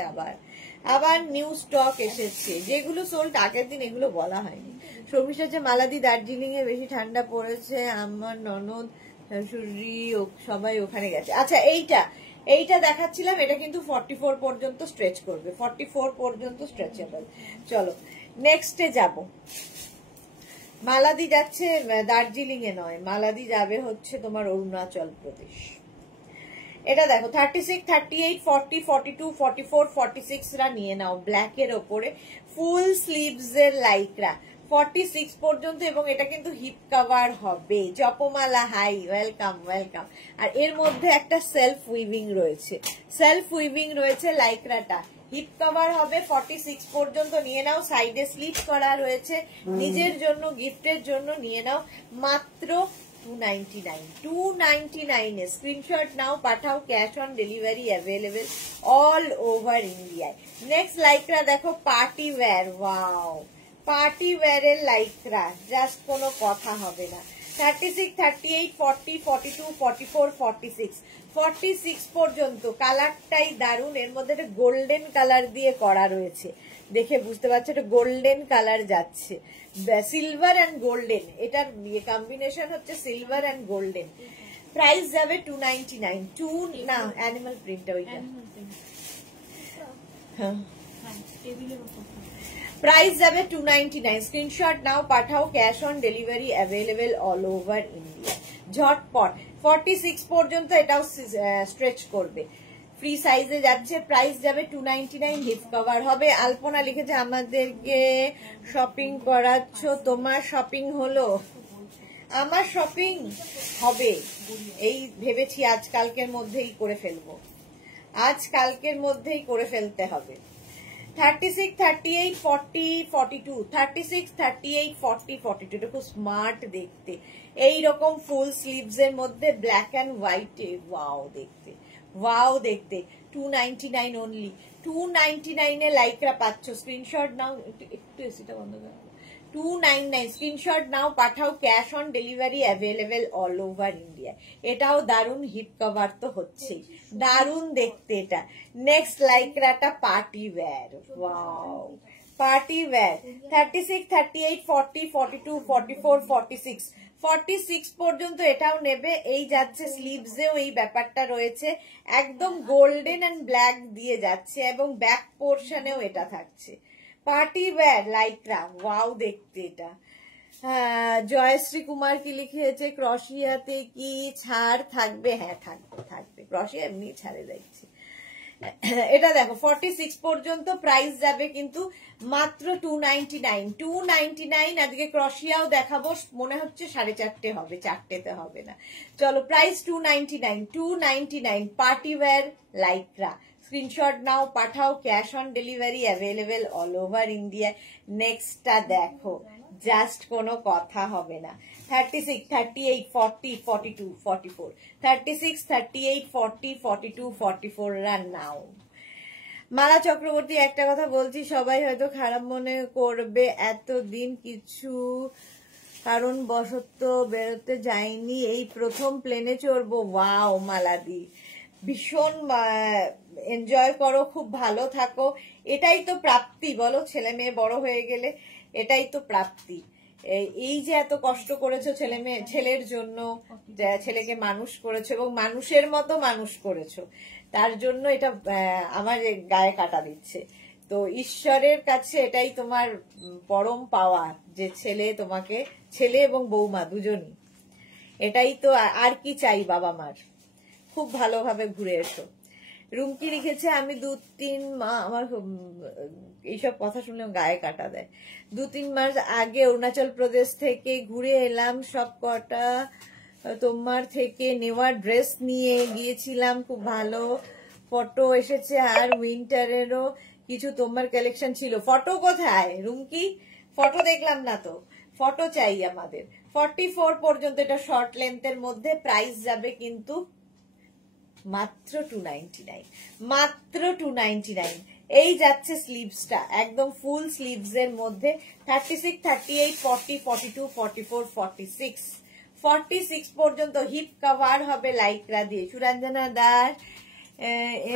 আবার নিউ স্টক এসেছে। যেগুলো সোল্ড আগের দিন এগুলো বলা হয়নি। শর্মিষ্ঠা হচ্ছে মালাদি, দার্জিলিং এ বেশি ঠান্ডা পড়েছে, আমার ননদ শাশুড়ি সবাই ওখানে গেছে। আচ্ছা, এইটা দেখাচ্ছিলাম, এটা কিন্তু 44 পর্যন্ত স্ট্রেচ করবে, 44 পর্যন্ত স্ট্রেচেবল। চলো নেক্সটে যাব। মালাদি যাচ্ছে দার্জিলিং এ নয়, মালাদি যাবে হচ্ছে তোমার অরুণাচল প্রদেশ। এটা দেখো 36, 38, 40, 42, 44, 46 রা নিয়ে নাও ব্ল্যাক এর ওপরে, ফুল স্লিভস এর লাইকরা 46 পর্যন্ত, এবং এটা কিন্তু হিপ কভার হবে। জপমালা হাই, ওয়েলকাম। আর এর মধ্যে একটা সেলফ উইভিং রয়েছে লাইকরাটা, হিপ কভার হবে। 46 পর্যন্ত নিয়ে নাও, সাইডে স্লিপ করা রয়েছে। নিজের জন্য, গিফটের জন্য নিয়ে নাও মাত্র 299 এ স্ক্রিনশট নাও, পাঠাও, cash on delivery available all over ইন্ডিয়ায়। নেক্সট লাইকরা দেখো, পার্টি ওয়্যার, ওয়াও, পার্টি ওয়্যারের লাইকরা, জাস্ট কোনো কথা হবে না। 36, 38, 40, 42, 44, 46, 46 পর্যন্ত। কালারটাই দারুন, এর মধ্যে একটা গোল্ডেন কালার দিয়ে করা রয়েছে, দেখে বুঝতে পারছো এটা গোল্ডেন কালার যাচ্ছে, সিলভার অ্যান্ড গোল্ডেন, এটার কম্বিনেশন হচ্ছে সিলভার অ্যান্ড গোল্ডেন। প্রাইস যাবে 299, না অ্যানিমাল প্রিন্ট ওইটা। হ্যাঁ, প্রাইস যাবে 299। স্ক্রিনশট নাও, পাঠাও, cash on delivery available all over India, ঝটপট। 46 পর্যন্ত এটাও স্ট্রেচ করবে, ফ্রি সাইজে যাচ্ছে। প্রাইস যাবে 299, হিপ কভার হবে। আলপনা লিখেছে আমাদেরকে শপিং করাচ্ছ, তোমার শপিং হলো? আমার শপিং হবে, এই ভেবেছি আজকালকের মধ্যেই করে ফেলবো, আজকালকের মধ্যেই করে ফেলতে হবে। 36, 38, 40, 42, 36, 38, 40, 42, এটা খুব স্মার্ট দেখতে। এইরকম ফুল স্লিভস এর মধ্যে ব্ল্যাক অ্যান্ড হোয়াইটে, ওয়াও দেখতে। 299 অনলি, 299 এ লাইকরা পাচ্ছ। স্ক্রিনশট নাও, একটু এসিটা বন্ধ করো। 299 স্ক্রিনশট নাও, পাঠাও, cash on delivery available all over India. এটাও দারুন, হিপ কভার তো হচ্ছেই, দারুন দেখতে এটা। নেক্সট লাইকরাটা party wear, wow, party wear. 36, 38, 40, 42, 44, 46, 46 পর্যন্ত এটাও নেবে। এই যাচ্ছে স্লিভসেও এই ব্যাপারটা রয়েছে, একদম গোল্ডেন অ্যান্ড ব্ল্যাক দিয়ে যাচ্ছে, এবং ব্যাক পোর্শনেও এটা থাকছে। পার্টি ওয়্যার লাইকরা, ওয়াও দেখতে এটা। জয়শ্রী কুমার কি লিখেছে, ক্রশিয়াতে কি ছাড় থাকবে? হ্যাঁ, থাকবে, ক্রশিয়া এমনি ছাড়ে যাচ্ছে। এটা দেখো 46 পর্যন্ত, প্রাইস যাবে কিন্তু মাত্র 299। আজকে ক্রশিয়াও দেখাবো, মনে হচ্ছে 4.5 হবে, 4তে হবে না। চলো, price 299, party wear lycra. Screenshot নাও, পাঠাও, cash on delivery available all over India. নেক্সটটা দেখো, জাস্ট কোনো কথা হবে না। 36, 38, 40, 42, 44, 36, 38, 40, 42, 44 রান নাও। মালা চক্রবর্তী, একটা কথা বলছি, সবাই হয়তো খারাপ মনে করবে, এতদিন কিছু কারণ বশত বেরোতে যায়নি, এই প্রথম প্লেনে চড়বো। ওয়াও মালাদি, ভীষণ এনজয় করো, খুব ভালো থাকো, এটাই তো প্রাপ্তি বলো, ছেলে মেয়ে বড় হয়ে গেলে এটাই তো প্রাপ্তি। এই যে এত কষ্ট করেছো ছেলের জন্য, ছেলেকে মানুষ করেছো এবং মানুষের মতো মানুষ করেছো, তার জন্য এটা আমার গায়ে কাটা দিচ্ছে। তো ঈশ্বরের কাছে এটাই তোমার পরম পাওয়া যে তোমাকে ছেলে এবং বৌমা দুজনই, এটাই তো, আর কি চাই বাবা মার। খুব ভালোভাবে ঘুরে এসো। রুমকি লিখেছে আমি 2-3 মাস, আমার এইসব কথা শুনলে গায়ে কাটা দেয়। 2-3 মাস আগে অরুণাচল প্রদেশ থেকে ঘুরে এলাম, সব কটা তোমার থেকে নেওয়া ড্রেস নিয়ে গিয়েছিলাম, খুব ভালো ফটো এসেছে, আর উইন্টারেরও কিছু তোমার কালেকশন ছিল। ফটো কোথায় রুমকি? ফটো দেখলাম না তো, ফটো চাই আমাদের। 44 পর্যন্ত, এটা শর্ট লেন্থের মধ্যে, প্রাইস যাবে কিন্তু মাত্র 299, মাত্র 299। এই যাচ্ছে স্লিভসটা, একদম ফুল স্লিভস এর মধ্যে 36, 38, 40, 42, 44, 46, 46 পর্যন্ত হিপ কভার হবে লাইকরা দিয়ে। সুরঞ্জনা দাস,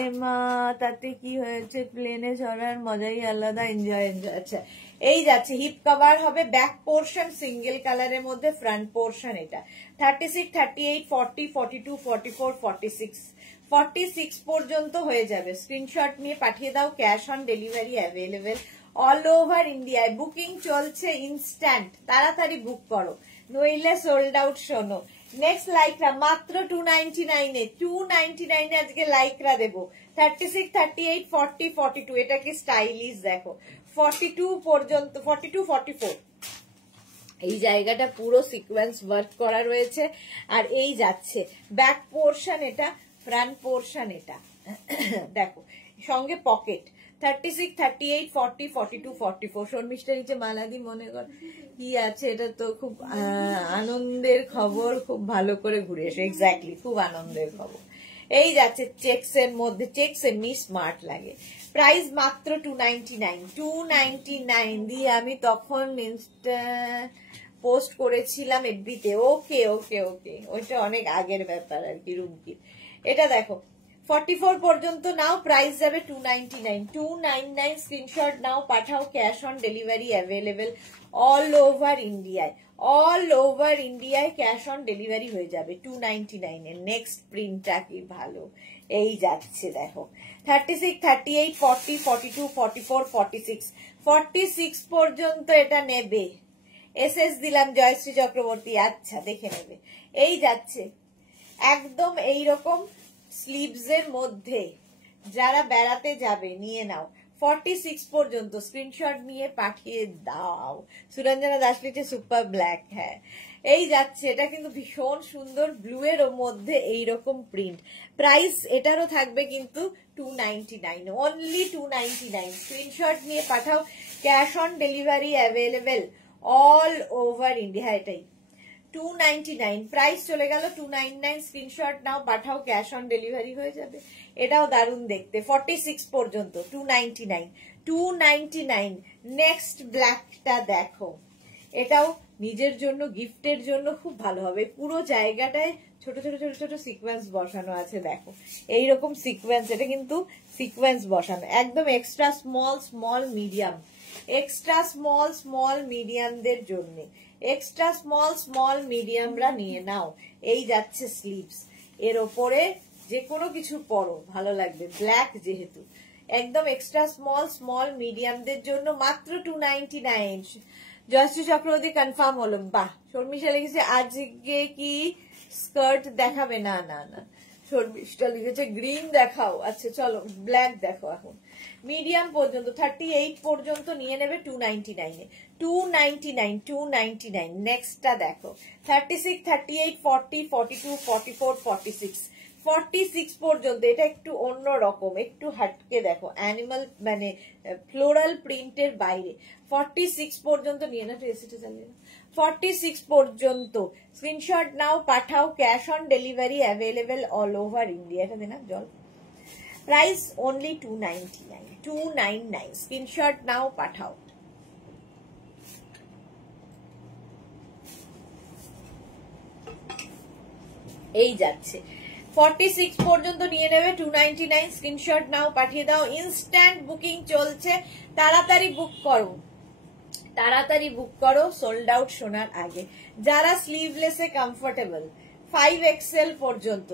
এমা তাতে কি হয়েছে, প্লেনে চড়ার মজাই আলাদা, এনজয় এনজয়। আচ্ছা, এই যাচ্ছে হিপ কভার হবে, ব্যাক পোর্শন সিঙ্গেল কালারের মধ্যে, ফ্রন্ট পোর্শন এটা 36, 38, 40, 42, 44, 46, 46 পর্যন্ত হয়ে যাবে। স্ক্রিনশট নিয়ে পাঠিয়ে দাও, cash on delivery available all over ইন্ডিয়ায়। বুকিং চলছে ইনস্ট্যান্ট, তাড়াতাড়ি বুক করো, নইলে সোল্ড আউট। শোনো, নেক্সট লাইকরা মাত্র 299 এ, 299 এ আজকে লাইকরা দেবো। 36, 38, 40, 42, এটা কি স্টাইলিশ দেখো। 42 পর্যন্ত, 42, 44 এই জায়গাটা পুরো সিকোয়েন্স ওয়ার্ক করা রয়েছে। আর এই যাচ্ছে ব্যাক পোর্শন, এটা ফ্রন্ট পোর্শন, এটা দেখো সঙ্গে পকেট। 36, 38, 40, 42, 44। শর্মিষ্ঠা নিচে মালাদি মনে কর কি আছে, এটা তো খুব আনন্দের খবর, খুব ভালো করে ঘুরে এসে। এক্স্যাক্টলি, খুব আনন্দের খবর। এই যাচ্ছে চেক্স এর মধ্যে, চেক্স এমনি স্মার্ট লাগে। প্রাইস মাত্র 299, 299 দিয়ে আমি তখন পোস্ট করেছিলাম এফবিতে। ওকে ওকে ওকে, ওইটা অনেক আগের ব্যাপার আর কি রুমকির। এটা দেখো 44 পর্যন্ত নাও, প্রাইস যাবে 299, 299। স্ক্রিনশট নাও, পাঠাও, cash on delivery available all over ইন্ডিয়ায়, অল ওভার ইন্ডিয়ায় ক্যাশ অন ডেলিভারি হয়ে যাবে 299 এর। নেক্সট প্রিন্টটা কি ভালো, এই যাচ্ছে দেখো 36, 38, 40, 42, 44, 46, 46 পর্যন্ত এটা নেবে। এসএস দিলাম জয়শ্রী চক্রবর্তী, আচ্ছা দেখে নেবে। এই যাচ্ছে একদম এইরকম স্লিভস এর মধ্যে, যারা বেড়াতে যাবে নিয়ে নাও। 46 পর্যন্ত স্ক্রিনশট নিয়ে পাঠিয়ে দাও। সুরঞ্জনা দাস লিখছে সুপার ব্ল্যাক, হ্যাঁ এই যাচ্ছে। এটা কিন্তু ভীষণ সুন্দর, ব্লু এর মধ্যে এইরকম প্রিন্ট। প্রাইস এটারও থাকবে কিন্তু 299, অনলি 299। স্ক্রিনশট নিয়ে পাঠাও, cash on delivery available all over India. এটাই 299, প্রাইস চলে গেল 299। স্ক্রিনশট নাও, পাঠাও, ক্যাশ অন ডেলিভারি হয়ে যাবে। এটাও দারুণ দেখতে। 46 পর্যন্ত 299, 299। নেক্সট ব্ল্যাকটা দেখো, এটাও নিজের জন্য, গিফটের জন্য খুব ভালো হবে। পুরো জায়গাটায় ছোট ছোট ছোট ছোট সিকোয়েন্স বসানো আছে, দেখো এইরকম সিকোয়েন্স। এটা কিন্তু সিকোয়েন্স বসানো, একদম extra small small medium, extra small small মিডিয়ামদের জন্য। এক্সট্রা স্মল স্মল মিডিয়ামরা নিয়ে নাও। এই যাচ্ছে স্লিভস, এর ওপরে যে কোনো কিছু পরো ভালো লাগবে, ব্ল্যাক যেহেতু। একদম এক্সট্রা স্মল স্মল মিডিয়ামদের জন্য মাত্র 299। জয়শ্রী চক্রবর্তী কনফার্ম হলো, বাহ। শর্মিষ্ঠা লিখেছে আজকে কি স্কার্ট দেখাবে? না না না, শর্মিষ্ঠা লিখেছে গ্রিন দেখাও। আচ্ছা চলো ব্ল্যাক দেখো। এখন মিডিয়াম পর্যন্ত 38 পর্যন্ত নিয়ে নেবে 299 এ, 299, 299। নেক্সটটা দেখো 36, 38, 40, 42, 44, 46, 46 পর্যন্ত। এটা একটু অন্য রকম, একটু হাটকে দেখো, অ্যানিমাল মানে ফ্লোরাল প্রিন্টের বাইরে। 46 পর্যন্ত নিয়ে না, 46 পর্যন্ত স্ক্রিনশট নাও, পাঠাও, cash on delivery available all over India. এটা দেনা জল। Price only 299, 299। স্ক্রিনশট নাও, পাঠাও। এই যাচ্ছে 46 পর্যন্ত নিয়ে নেবে 299। স্ক্রিনশট নাও, পাঠিয়ে দাও। ইনস্ট্যান্ট বুকিং চলছে, তাড়াতাড়ি বুক করো, তাড়াতাড়ি বুক করো, সোল্ড আউট শোনার আগে। যারা স্লিভলেসে কমফোর্টেবল 5XL পর্যন্ত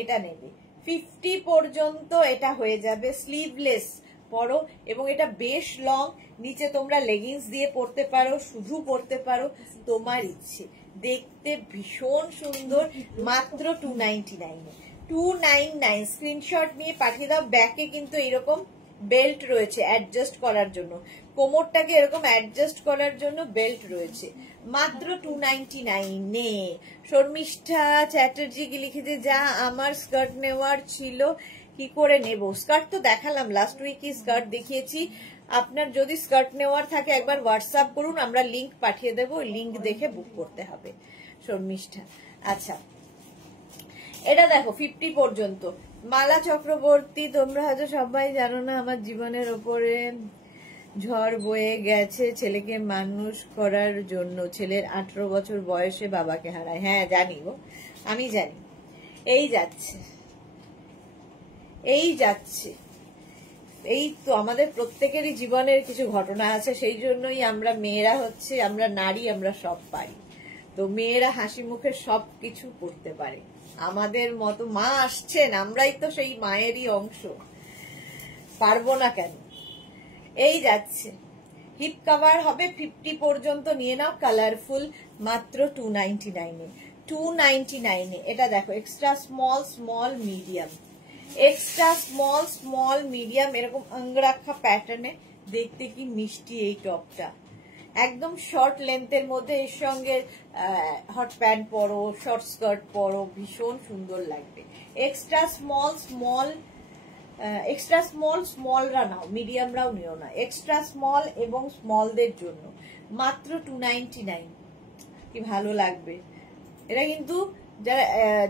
এটা নেবে, 50 পর্যন্ত এটা হয়ে যাবে স্লিভলেস পরো, এবং এটা বেশ লং, নিচে তোমরা লেগিংস দিয়ে পরতে পারো, শুধু পরতে পারো, তোমার ইচ্ছে। দেখতে ভীষণ সুন্দর, মাত্র 299 299। স্ক্রিনশট নিয়ে পাঠিয়ে দাও। ব্যাকে কিন্তু এরকম বেল্ট রয়েছে অ্যাডজাস্ট করার জন্য, কোমরটাকে এরকম অ্যাডজাস্ট করার জন্য বেল্ট রয়েছে, মাত্র 299-এ। শর্মিষ্ঠা চ্যাটার্জি কি লিখেছে, যা আমার স্কার্ট নেওয়ার ছিল, কি করে নেব? স্কার্ট তো দেখালাম, লাস্ট উইকই স্কার্ট দেখিয়েছি। আপনার যদি স্কার্ট নেওয়ার থাকে একবার হোয়াটসঅ্যাপ করুন, আমরা লিংক পাঠিয়ে দেবো, লিংক দেখে বুক করতে হবে শর্মিষ্ঠা। আচ্ছা, এটা দেখো 50 পর্যন্ত। মালা চক্রবর্তী, তোমরা হয়তো সবাই জানো না, আমার জীবনের ওপরে ঝড় বয়ে গেছে ছেলেকে মানুষ করার জন্য। ছেলের 18 বছর বয়সে বাবাকে হারায়। হ্যাঁ জানি গো, আমি জানি। এই যাচ্ছে, এই যাচ্ছে, এই তো আমাদের প্রত্যেকেরই জীবনের কিছু ঘটনা আছে, সেই জন্যই আমরা মেয়েরা হচ্ছে, আমরা নারী, আমরা সব পারি। তো মেয়েরা হাসি মুখে সব কিছু করতে পারে। আমাদের মতো মা আসছেন, আমরাই তো সেই মায়েরই অংশ, পারবো না কেন? এই যাচ্ছে, হিপ কভার হবে 50 পর্যন্ত, নিয়ে নাও, কালারফুল, মাত্র 299-এ 299-এ। এটা দেখো extra small, small, medium, extra small, small, medium, এরকম অঙ্গরাখা প্যাটার্নে। দেখতে কি মিষ্টি এই টপটা, একদম শর্ট লেন্থের মধ্যে, এর সঙ্গে হট প্যান্ট পরো, শর্ট স্কার্ট পরো, ভীষণ সুন্দর লাগবে। Extra small, small, extra small, স্মলরা নাও, মিডিয়ামরাও নিও না, এক্সট্রা স্মল এবং স্মলদের জন্য মাত্র 299। কি ভালো লাগবে এটা কিন্তু, যারা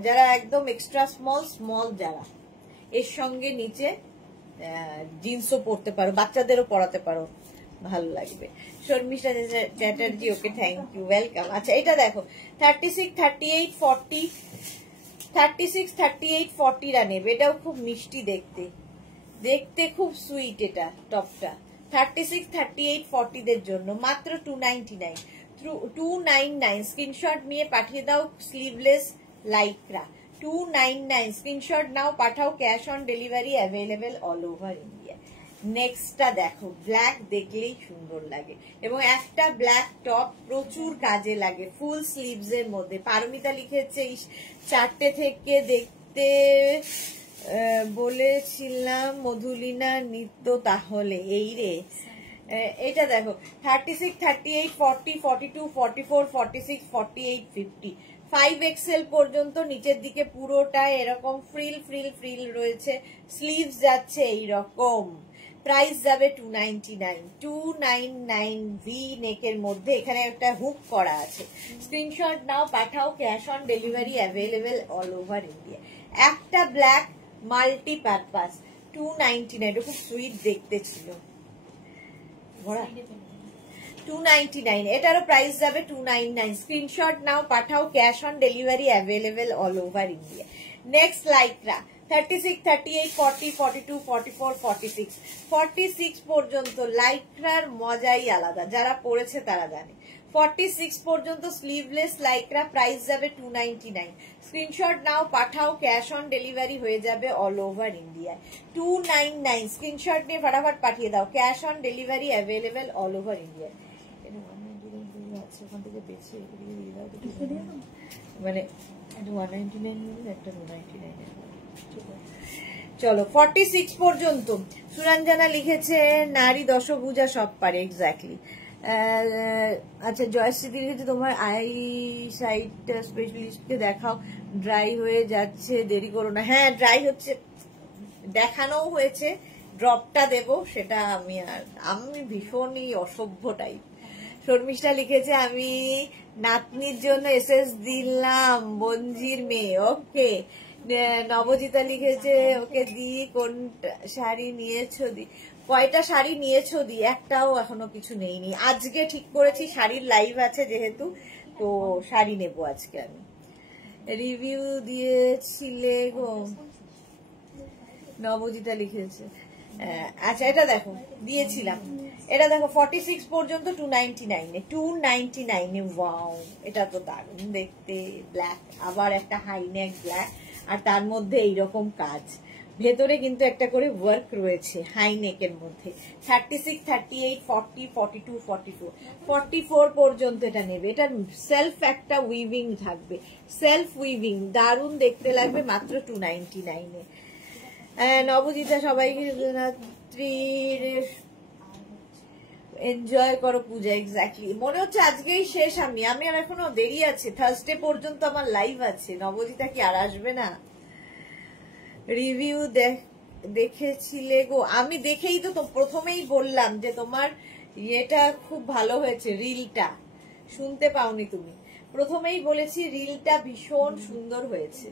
যারা একদম এক্সট্রা স্মল, স্মল যারা, এর সঙ্গে নিচে জিন্সও পরতে পারো, বাচ্চাদেরও পরাতে পারো, ভালো লাগবে। শর্মিষ্ঠা চ্যাটার্জি, ওকে, থ্যাংক ইউ, ওয়েলকাম। আচ্ছা, এটা দেখো 36, 38, 40, 36, 38, 40রা নেবে। এটাও খুব মিষ্টি দেখতে, দেখতে খুব সুইট এটা টপটা। 36, 38, 40দের জন্য মাত্র 299 299। স্ক্রিনশট নিয়ে পাঠিয়ে দাও, স্লিভলেস লাইক্রা 299। স্ক্রিনশট নাও, পাঠাও, cash on delivery available all over India. নেক্সটটা দেখো, ব্ল্যাক দেখলেই সুন্দর লাগে, এবং একটা ব্ল্যাক টপ প্রচুর কাজে লাগে, ফুল স্লিভস এর মধ্যে। পারমিতা লিখেছে, 4টে থেকে দেখতে বলেছিলাম মধুলিনা নিত্য, তাহলে এই রে। এটা দেখো 36, 38, 40, 42, 44, 46, 48, 50, 5XL পর্যন্ত। নিচের দিকে পুরোটা এরকম ফ্রিল ফ্রিল ফ্রিল রয়েছে, স্লিভস যাচ্ছে এইরকম। প্রাইস যাবে 299 299 ভি নেকের মধ্যে। এখানে একটা হুক করা আছে। স্ক্রিনশট নাও, পাঠাও, cash on delivery available all over India. একটা ব্ল্যাক মাল্টিপারপাস 299, খুব সুইট দেখতে ছিল, 299। এটারও প্রাইস যাবে 299। স্ক্রিনশট নাও, পাঠাও, cash on delivery available all over India. Next Lycra 36, 38, 40, 42, 44, 46, 46 পর্যন্ত। লাইক্রার মজাই আলাদা, যারা পড়েছে তারা জানে। 46 পর্যন্ত স্লিভলেস লাইক্রা, প্রাইস যাবে 299। স্ক্রিনশট নাও, পাঠাও, ক্যাশ অন ডেলিভারি হয়ে যাবে অল ওভার ইন্ডিয়া। 299। স্ক্রিনশট নিয়ে ফটাফট পাঠিয়ে দাও, cash on delivery available all over India. ওখান থেকে বেছে মানে 199 একটা 299। চলো 46 পর্যন্ত। সুরঞ্জনা লিখেছে, নারী দশভুজা সব পারে, এক্স্যাক্টলি। আচ্ছা, জয়শ্রী লিখেছে, তোমার আই সাইট স্পেশালিস্টকে দেখাও, ড্রাই হয়ে যাচ্ছে, দেরি করো না। হ্যাঁ, ড্রাই হচ্ছে, দেখানোও হয়েছে, ড্রপটা দেব, সেটা আমি ভীষণই অসভ্য টাইপ। শর্মিষ্ঠা লিখেছে, আমি নাতনির জন্য এসএস দিলাম, বঞ্জির মেয়ে, ওকে। নবজিতা লিখেছে, ওকে দি, কোন শাড়ি নিয়েছো দি? কয়টা শাড়ি নিয়েছো দি? একটাও এখনো কিছু নেইনি, আজকে ঠিক করেছি, শাড়ির লাইভ আছে যেহেতু, তো শাড়ি নেব আজকে আমি। রিভিউ দিয়েছিলে গো, নবজিতা লিখেছে। আচ্ছা, এটা দেখো, দিয়েছিলাম। এটা দেখো 46 পর্যন্ত 299 299। ওয়াও, এটা তো দারুণ দেখতে, ব্ল্যাক, আবার একটা হাই নেক ব্ল্যাক, আর তার মধ্যে এইরকম কাজ, ভেতরে কিন্তু একটা করে ওয়ার্ক রয়েছে হাই নেকের মধ্যে। 36, 38, 40, 42, 44, 44 পর্যন্ত এটা নেবে। এটা সেলফ একটা উইভিং থাকবে, সেলফ উইভিং, দারুণ দেখতে লাগবে, মাত্র 299 এ। নবজিতা সবাইকে রাত্রির এনজয় করো পূজা। এক্স্যাক্টলি, মনে হচ্ছে আজকেই শেষ। আমি আর এখনো দেরি আছে, থার্সডে পর্যন্ত আমার লাইভ আছে। নবজিতা কি আর আসবে না? রিভিউ দেখেছিলে গো? আমি দেখেই তো প্রথমেই বললাম যে তোমার ইয়েটা খুব ভালো হয়েছে, রিলটা শুনতে পাওনি তুমি। প্রথমেই বলেছি রিলটা ভীষণ সুন্দর হয়েছে।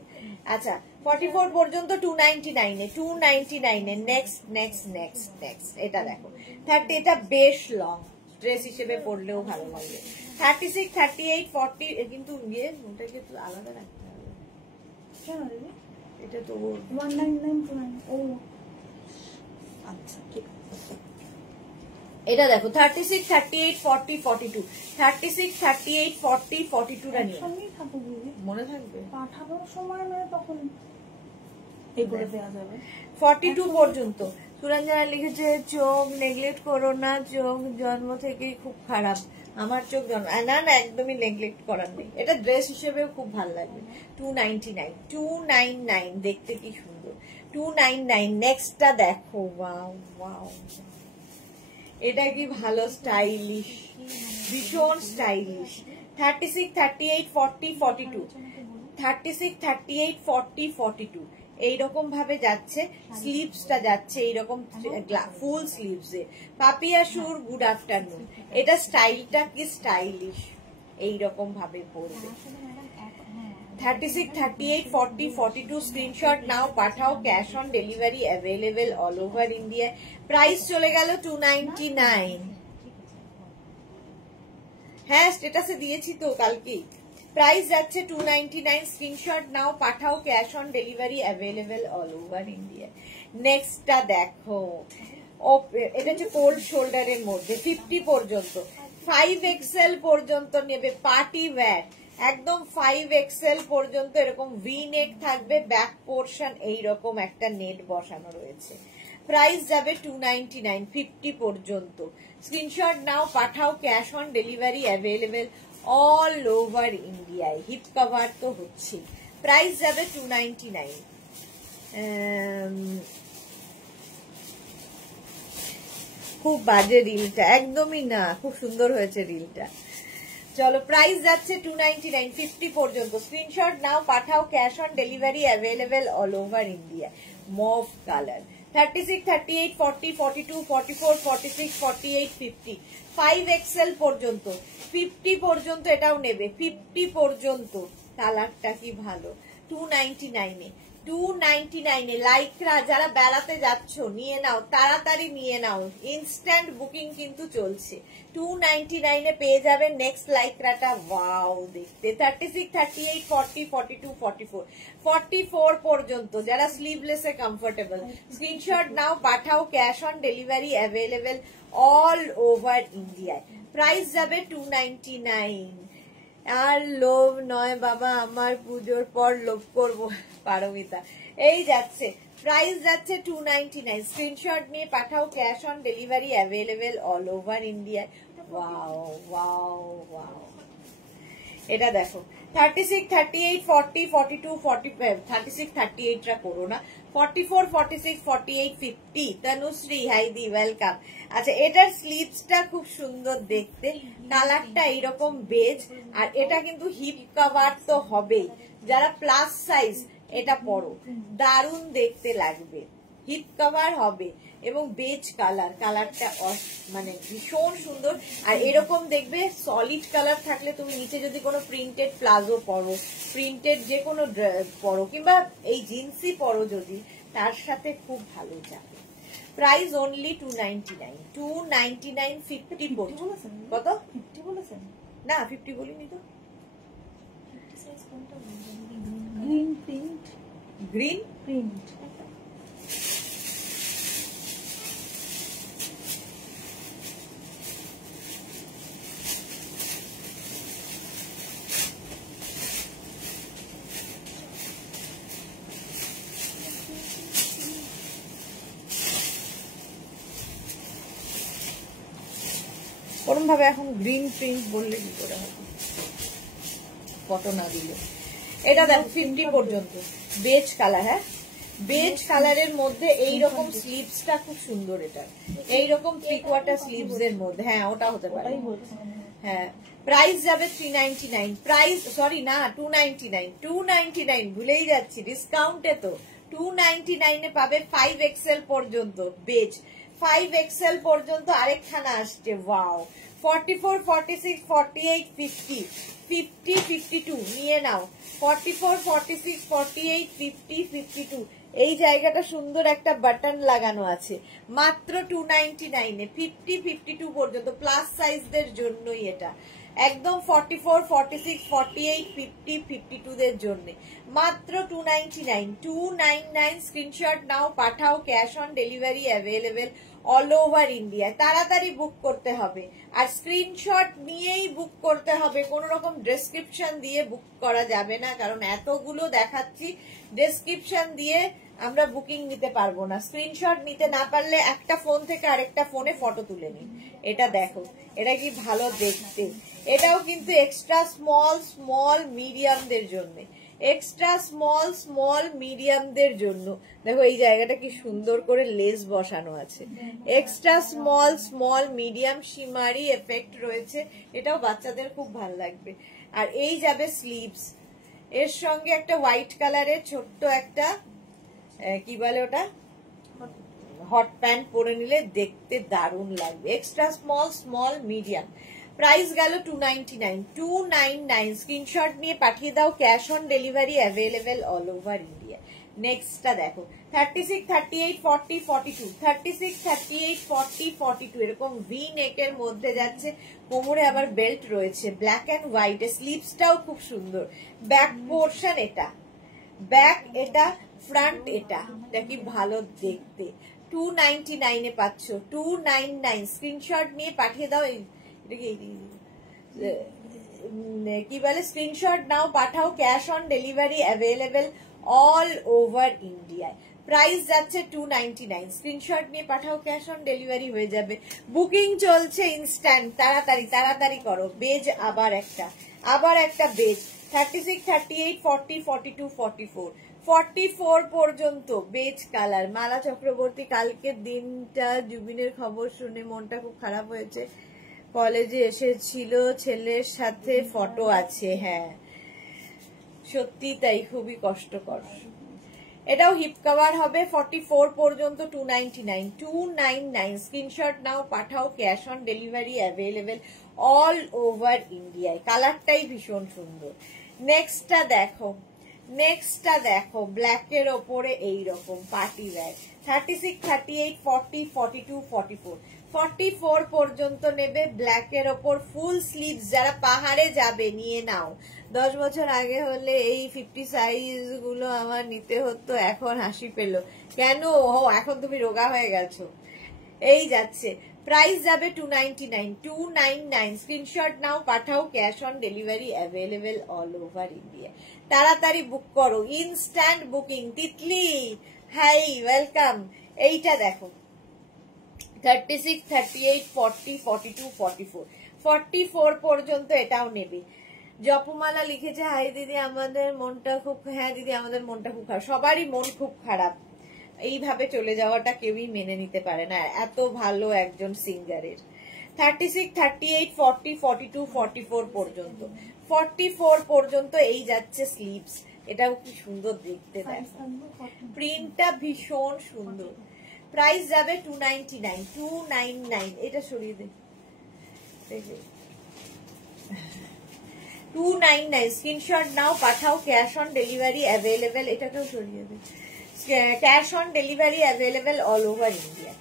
আচ্ছা, 44 পর্যন্ত 299 এ, 299 এ। নেক্সট নেক্সট নেক্সট নেক্সট এটা দেখো 30, এটা বেশ লং, ড্রেস হিসেবে পরলেও ভালো লাগবে। 36, 38, 40, কিন্তু ইয়ে ওটাকে একটু আলাদা রাখতে হবে। এটা তো 1999 ও আচ্ছা ঠিক আছে। এটা দেখো 36, 38, 40, 42, 36, 38, 40, 42 টা নিয়ে মনে থাকবে, পাঠানোর সময় নয় তখন এগুলো দেওয়া যাবে। 42 পর্যন্ত। সুরঞ্জনা লিখেছে চোখ নেগলেক্ট করো না, চোখ জন্ম থেকেই খুব খারাপ। আমার চোখ জন্ম, না না একদমই নেগলেক্ট করার নেই। এটা ড্রেস হিসেবেও খুব ভালো লাগবে। 299, 299 দেখতে কি সুন্দর, 299। নেক্সটটা দেখো, ওয়াও ওয়াও, এটা কি ভালো, স্টাইলিশ, ভীষণ স্টাইলিশ। 36, 38, 40, 42, 36, 38, 40, 42 এইরকম ভাবে যাচ্ছে। স্লিভসটা যাচ্ছে এইরকম ফুল স্লিভস এ। পাপিয়া সুর গুড আফটারনুন। এটা স্টাইলটা কি স্টাইলিশ, এইরকম ভাবে পরবে। 36, 38, 40, 42 স্ক্রিনশট নাও, পাঠাও, cash on delivery available all over India. Price চলে গেল 299। হ্যাঁ স্ট্যাটাসে দিয়েছি তো কালকে। প্রাইস যাচ্ছে 299, স্ক্রিনশট নাও, পাঠাও, cash on delivery available all over India. নেক্সটটা দেখো, এটা হচ্ছে কোল্ড শোল্ডারের মধ্যে 50 পর্যন্ত, 5XL পর্যন্ত নেবে, পার্টি ওয়্যার একদম 5XL পর্যন্ত। এরকম ভি নেক থাকবে, ব্যাক পোর্শন এইরকম একটা নেট বসানো রয়েছে। প্রাইস যাবে 299, 50 পর্যন্ত। স্ক্রিনশট নাও, পাঠাও, cash on delivery available all over ইন্ডিয়ায়। হিপ কভার তো হচ্ছে। প্রাইস যাবে 299। খুব বাজে রিলটা, একদমই না, খুব সুন্দর হয়েছে রিলটা। চলো প্রাইস যাচ্ছে 299, 50 পর্যন্ত। স্ক্রিনশট নাও, পাঠাও, cash on delivery available all over India. Mauve colour. 36, 38, 40, 42, 44, 46, 48, 50, 5XL পর্যন্ত। 50 পর্যন্ত এটাও নেবে, 50 পর্যন্ত। কালারটা কি ভালো, 299 এ, 299 এ। লাইকরা যারা বেড়াতে যাচ্ছ নিয়ে নাও, তাড়াতাড়ি নিয়ে নাও, ইনস্ট্যান্ট বুকিং কিন্তু চলছে। 299 এ পেয়ে যাবে নেক্সট লাইকরাটা। ওয়াও দেখতে। 36, 38, 40, 42, 44, 44 পর্যন্ত যারা স্লিভলেসে কমফোর্টেবল। স্ক্রিনশট নাও, পাঠাও, cash on delivery available all over ইন্ডিয়ায়। প্রাইস যাবে 299। আর লোভ নয় বাবা, আমার পুজোর পর লোভ করবো, পারমিতা। এই যাচ্ছে, প্রাইস যাচ্ছে 299। স্ক্রিনশট নিয়ে পাঠাও, cash on delivery available all over India. Wow wow wow. এটা দেখো 36, 38, 40, 42, 45, 36, 38 টা করো না, 44, 46, 48, 50। তনুশ্রী হাইদি ওয়েলকাম। আচ্ছা, এটার স্লিভসটা খুব সুন্দর দেখতে, কালারটা এইরকম বেজ, আর এটা কিন্তু হিপ কভার তো হবেই। যারা প্লাস সাইজ এটা পরো, দারুণ দেখতে লাগবে। হিপ কভার হবে এবং বেজ কালার, কালারটা মানে ভীষণ সুন্দর। আর এরকম দেখবে সলিড কালার থাকলে তুমি নিচে যদি কোনো প্রিন্টেড প্লাজো পরো, প্রিন্টেড যে কোনো পরো, কিংবা এই জিন্সই পরো যদি, তার সাথে খুব ভালো যাবে। প্রাইস অনলি 299, 299, 50 বলছেন। কত 50 বলেছেন? না 50 বলিনি তো। Green print, green print. ভাবে এখন গ্রিন প্রিন্ট বললে কি করে হবে, ফটো না দিলে। এটা দেখো 50 পর্যন্ত বেজ কালার, হ্যাঁ বেজ কালারের মধ্যে এইরকম স্লিভসটা খুব সুন্দর, এটা এইরকম 3/4 স্লিভস এর মধ্যে, হ্যাঁ ওটা হতে পারে, হ্যাঁ। প্রাইস যাবে 399, প্রাইস সরি না 299 ভুলেই যাচ্ছি, ডিসকাউন্টে তো 299 এ পাবে 5XL পর্যন্ত বেজ, 5XL পর্যন্ত আরেকখানা আসছে, ওয়াও 44, 46, 48, 50, 50, 52 নিয়ে নাও, 44, 46, 48, 50, 52। এই জায়গাটা সুন্দর একটা বাটন লাগানো আছে, মাত্র 299 এ 50, 52 পর্যন্ত প্লাস সাইজদের জন্যই এটা, একদম 44, 46, 48, 50, 52 দের জন্য মাত্র 299 স্ক্রিনশট নাও, পাঠাও, cash on delivery available all over India. তাড়াতাড়ি বুক করতে হবে আর স্ক্রিনশট নিয়েই বুক করতে হবে, কোন রকম ডেসক্রিপশন দিয়ে বুক করা যাবে না, কারণ এতগুলো দেখাচ্ছি, ডেসক্রিপশন দিয়ে আমরা বুকিং নিতে পারবো না। স্ক্রিনশট নিতে না পারলে একটা ফোন থেকে আরেকটা ফোনে ফটো তুলে নিন। এটা দেখো, এটা কি ভালো দেখতে, এটাও কিন্তু এক্সট্রা স্মল মিডিয়ামদের জন্য, এক্সট্রা স্মল মিডিয়ামদের জন্য। দেখো এই জায়গাটা কি সুন্দর করে লেস বসানো আছে, এক্সট্রা স্মল মিডিয়াম শিমারি এফেক্ট রয়েছে, এটাও বাচ্চাদের খুব ভালো লাগবে। আর এই যাবে স্লিভস, এর সঙ্গে একটা হোয়াইট কালারের ছোট্ট একটা কি বলে ওটা হট প্যান্ট পরে নিলে দেখতে দারুণ লাগবে, এক্সট্রা স্মল মিডিয়াম। প্রাইস গেল 299 স্ক্রিনশট নিয়ে পাঠিয়ে দাও, cash on delivery available all over India. নেক্সটটা দেখো 36, 38, 40, 42, 36, 38, 40, 42 এরকম ভি নেকের মধ্যে যাচ্ছে, কোমরে আবার বেল্ট রয়েছে, ব্ল্যাক এন্ড হোয়াইট, স্লিভসটাও খুব সুন্দর, ব্যাক পোর্শন এটা, ব্যাক এটা, ফ্রন্ট এটা, এটা কি ভালো দেখতে। 299 এ পাচ্ছ, 299 স্ক্রিনশট নিয়ে পাঠিয়ে দাও, কি বলে স্ক্রিনশট নাও, পাঠাও, cash on delivery available all over ইন্ডিয়ায়। প্রাইস যাচ্ছে 299, স্ক্রিনশট নিয়ে পাঠাও, ক্যাশ অন ডেলিভারি হয়ে যাবে। বুকিং চলছে ইনস্ট্যান্ট, তাড়াতাড়ি করো। বেজ আবার একটা বেজ 36, 38, 40, 42, 44, 44 পর্যন্ত বেজ কালার। মালা চক্রবর্তী, কালকের দিনটা জুবিনের খবর শুনে মনটা খুব খারাপ হয়েছে, কলেজে এসেছিল, ছেলের সাথে ফটো আছে, হ্যাঁ সত্যি তাই, খুবই কষ্টকর। এটাও হিপ কভার হবে, 44 পর্যন্ত 299 স্ক্রিনশট নাও, পাঠাও, cash on delivery available all over ইন্ডিয়ায়। কালারটাই ভীষণ সুন্দর। নেক্সটটা দেখো ব্ল্যাকের ওপরে এইরকম পার্টি ওয়্যার, 36, 38, 40, 42, 44, 44 পর্যন্ত নেবে, ব্ল্যাকের ওপর ফুল স্লিভস। যারা পাহাড়ে যাবে নিয়ে নাও, 10 বছর আগে হলে এই 50 সাইজ গুলো আমার নিতে হতো, এখন হাসি পেল কেন, এখন তুমি রোগা হয়ে গেছো। এই যাচ্ছে, প্রাইস যাবে 299 স্ক্রিনশট নাও, পাঠাও, cash on delivery available all over India. তাড়াতাড়ি বুক করো, instant booking. Titli hi, welcome. এইটা দেখো 36, 38, 40, 42, 44, 44 পর্যন্ত এটাও নেবে। জপমালা লিখেছে, হাই দিদি আমাদের মনটা খুব, হ্যাঁ দিদি আমাদের মনটা খুব খারাপ, সবারই মন খুব খারাপ, এইভাবে চলে যাওয়াটা কেউই মেনে নিতে পারে না, এত ভালো একজন সিঙ্গারের। 36, 38, 40, 42, 44 পর্যন্ত, 44 পর্যন্ত এই যাচ্ছে স্লিভস। এটাও কি সুন্দর দেখতে, দেখো প্রিন্টটা ভীষণ সুন্দর। প্রাইস যাবে 299 এটা সরিয়ে দে, 299 স্ক্রিনশট নাও, পাঠাও, ক্যাশ অন ডেলিভারি অ্যাভেলেবেল, এটাকেও সরিয়ে দে, cash on delivery available all over India,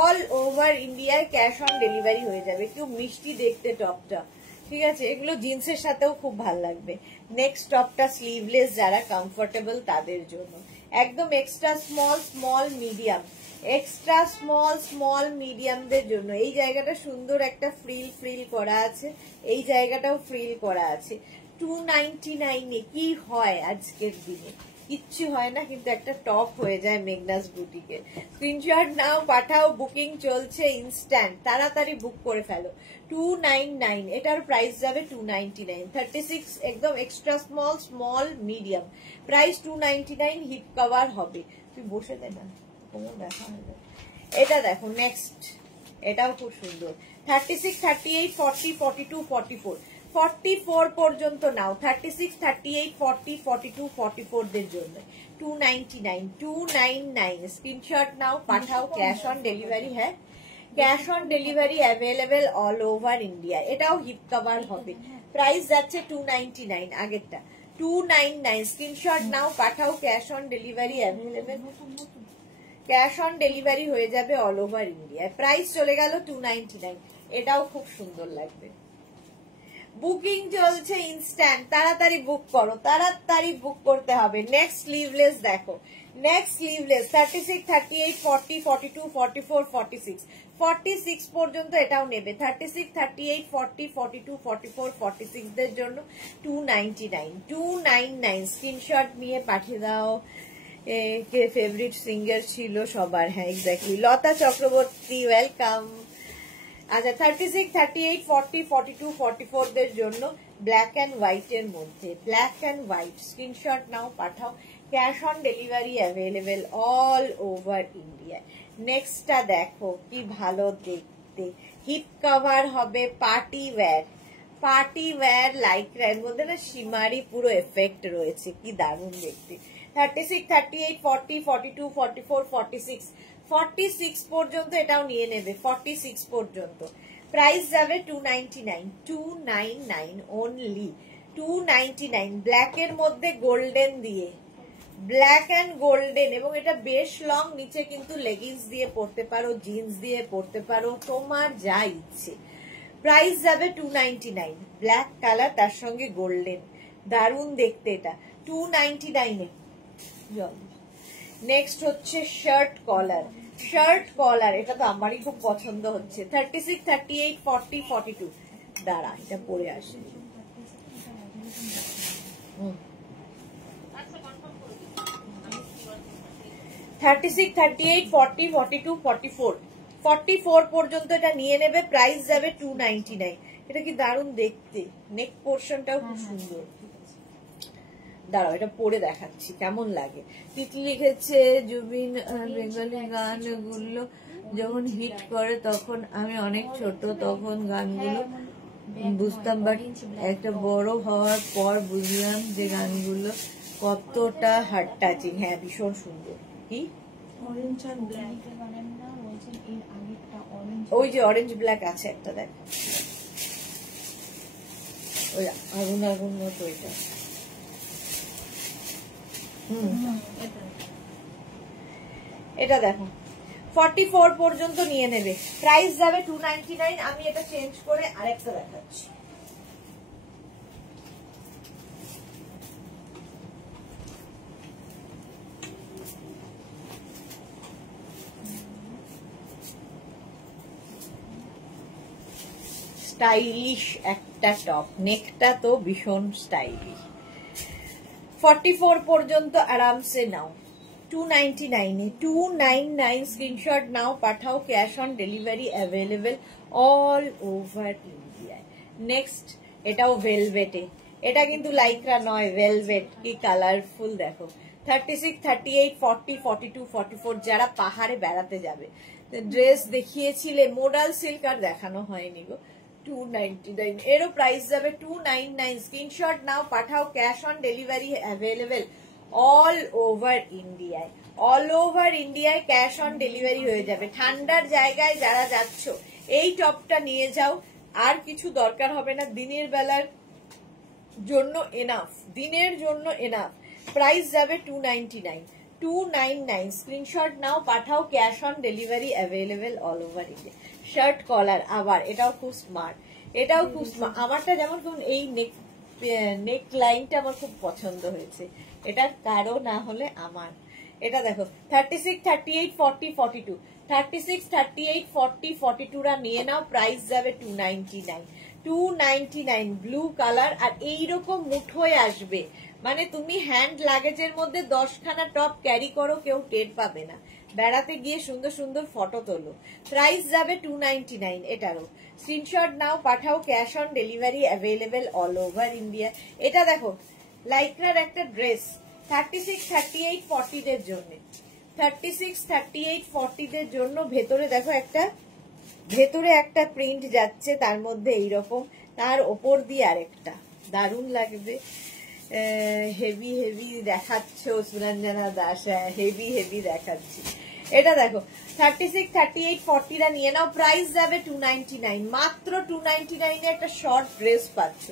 all over ইন্ডিয়ায় ক্যাশ অন ডেলিভারি হয়ে যাবে। একটু মিষ্টি দেখতে টপটা, ঠিক আছে, এগুলো জিন্সের সাথেও খুব ভালো লাগবে। নেক্সট টপটা স্লিভলেস, যারা কমফোর্টেবল তাদের জন্য, একদম এক্সট্রা স্মল মিডিয়ামদের জন্য। এই জায়গাটা সুন্দর একটা ফ্রিল করা আছে, এই জায়গাটাও ফ্রিল করা আছে। 299 কি হয় আজকের দিনে, কিচ্ছু হয় না, কিন্তু একটা টপ হয়ে যায় মেঘনাস বুটিকে। স্ক্রিনশট নাও, পাঠাও, বুকিং চলছে ইনস্ট্যান্ট, তাড়াতাড়ি বুক করে ফেলো। 299, এটার প্রাইস যাবে 299। 36 একদম extra small, small medium, price 299। Hip cover হবে, তুই বসে দে না, কোমর ব্যথা হয়ে যাবে। এটা দেখো নেক্সট, এটাও খুব সুন্দর। 36, 38, 40, 42, 44, 44 পর্যন্ত নাও। 36, 38, 40, 42, 44 দের জন্য 299, 299। স্ক্রিনশট নাও, পাঠাও, ক্যাশ অন ডেলিভারি। হ্যাঁ, cash on delivery available all over India. এটাও হিপ কভার হবে, প্রাইস যাচ্ছে 299। আগেরটা 299। স্ক্রিনশট নাও, পাঠাও, cash on delivery available, cash on delivery হয়ে যাবে অল ওভার ইন্ডিয়া। প্রাইস চলে গেল 299। এটাও খুব সুন্দর লাগবে। বুকিং চলছে ইনস্ট্যান্ট, তাড়াতাড়ি বুক করো, তাড়াতাড়ি বুক করতে হবে। নেক্সট স্লিভলেস দেখো, নেক্সট স্লিভলেস 36, 38, 40, 42, 44, 46, 46 পর্যন্ত এটাও নেবে। 36, 38, 40, 42, 44, 46 দের জন্য 299, 299। স্ক্রিনশট নিয়ে পাঠিয়ে দাও। কে ফেভারিট সিঙ্গার ছিল সবার? হ্যাঁ এক্স্যাক্টলি, লতা চক্রবর্তী, ওয়েলকাম। আচ্ছা 36, 38, 40, 42, 44 দের জন্য ব্ল্যাক অ্যান্ড হোয়াইট এর মধ্যে, ব্ল্যাক অ্যান্ড হোয়াইট। স্ক্রিনশট নাও, পাঠাও, cash on delivery available all over India. নেক্সটটা দেখো কি ভালো দেখতে, হিপ কভার হবে, party wear, party wear lycra, এর মধ্যে না শিমারি পুরো এফেক্ট রয়েছে, কি দারুণ দেখতে। 36, 38, 40, 42, 44, 46, 46 পর্যন্ত এটাও নিয়ে নেবে। 46 পর্যন্ত প্রাইস যাবে 299, 299 অনলি, 299। ব্ল্যাক এর মধ্যে গোল্ডেন দিয়ে, ব্ল্যাক অ্যান্ড গোল্ডেন, এবং এটা বেশ লং, নিচে কিন্তু লেগিংস দিয়ে পরতে পারো, জিন্স দিয়ে পরতে পারো, তোমার যা ইচ্ছে। প্রাইস যাবে 299, ব্ল্যাক কালার তার সঙ্গে গোল্ডেন, দারুণ দেখতে এটা, 299 এ। নেক্সট হচ্ছে শার্ট কলার, শার্ট কলার, এটা তো আমারই খুব পছন্দ হচ্ছে। 36, 38, 40, 42, দাঁড়া এটা পরে আসে। 36, 38, 40, 42, 44, 44 পর্যন্ত এটা নিয়ে নেবে। প্রাইস যাবে 299। এটা কি দারুণ দেখতে, নেক পোর্শনটাও খুব সুন্দর। দাঁড়াও এটা পরে দেখাচ্ছি কেমন লাগে। তিতলি লিখেছে জুবিন বেঙ্গলি গানগুলো যখন হিট করে তখন আমি অনেক ছোট, তখন গানগুলো বুঝতাম, বাট একটা বড় হওয়ার পর বুঝলাম যে গানগুলো কতটা হার্ট টাচিং। হ্যাঁ ভীষণ সুন্দর। কি ওই যে অরেঞ্জ ব্ল্যাক আছে একটা, দেখ ওই আগুন আগুন মতো এটা। এটা দেখো 44 পর্যন্ত নিয়ে নেবে। প্রাইস যাবে 299। আমি এটা চেঞ্জ করে আরেকটা দেখাচ্ছি। স্টাইলিশ একটা টপ, নেকটা তো ভীষণ স্টাইলিশ। 44 পর্যন্ত আরামসে নাও। 299 এ 299। স্ক্রিনশট নাও, পাঠাও, cash on delivery available all over ইন্ডিয়ায়। নেক্সট এটাও ভেলভেটে, এটা কিন্তু লাইক্রা নয়, ভেলভেট, কি কালারফুল দেখো। 36, 38, 40, 42, 44 যারা পাহাড়ে বেড়াতে যাবে। ড্রেস দেখিয়েছিলে, মোডাল সিল্ক আর দেখানো হয়নি গো। 299 এরও প্রাইস যাবে 299। স্ক্রিনশট নাও, পাঠাও, cash on delivery available all over ইন্ডিয়ায়, অল ওভার ইন্ডিয়ায় ক্যাশ অন ডেলিভারি হয়ে যাবে। ঠান্ডার জায়গায় যারা যাচ্ছ এই টপটা নিয়ে যাও, আর কিছু দরকার হবে না, দিনের বেলার জন্য এনাফ, দিনের জন্য এনাফ। প্রাইস যাবে 299, 299। স্ক্রিনশট নাও, পাঠাও, cash on delivery available all over India. Shirt collar আবার, এটাও খুব স্মার্ট, এটাও খুব স্মার্ট। আমারটা যেমন এই নেক লাইনটা আমার খুব পছন্দ হয়েছে, এটার কারো না হলে আমার। এটা দেখো 36, 38, 40, 42, 36, 38, 40, 42 রা নিয়ে নাও। প্রাইস যাবে 299, 299। ব্লু কালার আর এইরকম মুঠোয় আসবে, মানে তুমি হ্যান্ড লাগেজের মধ্যে 10খানা টপ ক্যারি করো, কেউ টের পাবে না। বেড়াতে গিয়ে সুন্দর সুন্দর ফটো তোলো। প্রাইস যাবে 299 এটারও। স্ক্রিনশট নাও, পাঠাও, cash on delivery available all over India. এটা দেখো লাইক্রার একটা ড্রেস 36, 38, 40 দের জন্য, 36, 38, 40 দের জন্য। ভেতরে দেখো ভেতরে একটা প্রিন্ট যাচ্ছে, তার মধ্যে এইরকম, তার ওপর দিয়ে আরেকটা, দারুণ লাগবে। হেভি হেভি দেখাচ্ছ সুরঞ্জনা দাস, হেভি হেভি দেখাচ্ছি। এটা দেখো 36, 38, 40টা নিয়ে নাও। প্রাইস যাবে 299, মাত্র 299 একটা শর্ট ড্রেস পাচ্ছ।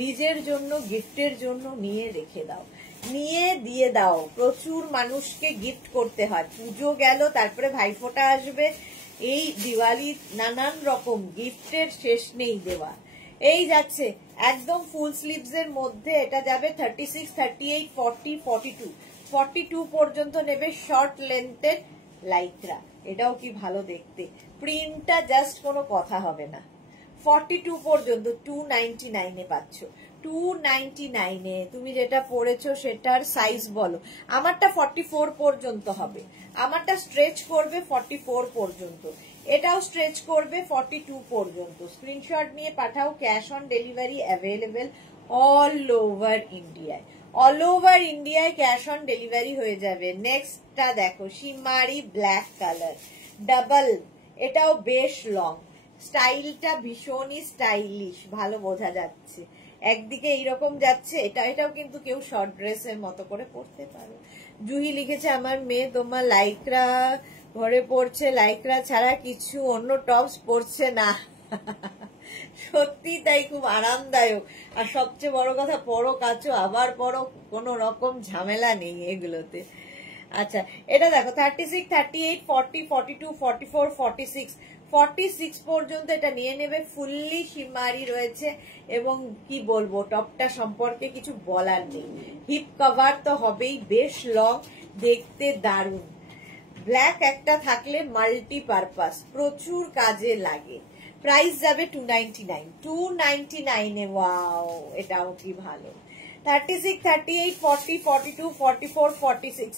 নিজের জন্য, গিফটের জন্য নিয়ে রেখে দাও, নিয়ে দিয়ে দাও। প্রচুর মানুষকে গিফট করতে হয়, পুজো গেল, তারপরে ভাইফোঁটা আসবে, এই দিওয়ালি, নানান রকম গিফটের শেষ নেই দেওয়া। এই যাচ্ছে একদম ফুল স্লিভস এর মধ্যে, এটা যাবে 36, 38, 40, 42, 42 পর্যন্ত নেবে। শর্ট লেন্থের লাইক্রা, এটাও কি ভালো দেখতে, প্রিন্টটা জাস্ট কোনো কথা হবে না। 42 পর্যন্ত 299 এ পাচ্ছ। 299 এ তুমি যেটা পরেছো সেটার সাইজ বলো। আমারটা 44 পর্যন্ত হবে, আমারটা স্ট্রেচ করবে 44 পর্যন্ত, এটাও স্ট্রেচ করবে 42 পর্যন্ত। স্ক্রিনশট নিয়ে পাঠাও, cash on delivery available all over ইন্ডিয়ায়। অল ওভার ইন্ডিয়ায় ক্যাশ অন ডেলিভারি হয়ে যাবে। নেক্সটটা দেখো শিমারি ব্ল্যাক কালার, ডাবল, এটাও বেশ লং, স্টাইলটা ভীষণই স্টাইলিশ, ভালো বোঝা যাচ্ছে। একদিকে এইরকম যাচ্ছে, এটাও কিন্তু কেউ শর্ট ড্রেসের মতো করে পরতে পারো। জুহি লিখেছে আমার মেয়ে তোমার লাইক্রা ঘরে পড়ছে, লাইক্রা ছাড়া কিছু অন্য টপস পরছে না। সত্যি তাই, খুব আরামদায়ক। আর সবচেয়ে বড় কথা, পরো কাচো আবার পরো, কোনো রকম ঝামেলা নেই এগুলোতে। আচ্ছা এটা দেখো 36, 38, 40, 42, 44, 46, 46 পর্যন্ত এটা নিয়ে নেবে। ফুললি শিমারি রয়েছে, এবং কি বলবো, টপটা সম্পর্কে কিছু বলার নেই। হিপ কভার তো হবেই, বেশ লং, দেখতে দারুণ। ব্ল্যাক একটা থাকলে মাল্টি পারপাস, প্রচুর কাজে লাগে। প্রাইস যাবে 299, 299 এ। ওয়াও, এটাও কি ভালো। 36, 38, 40, 42, 44, 46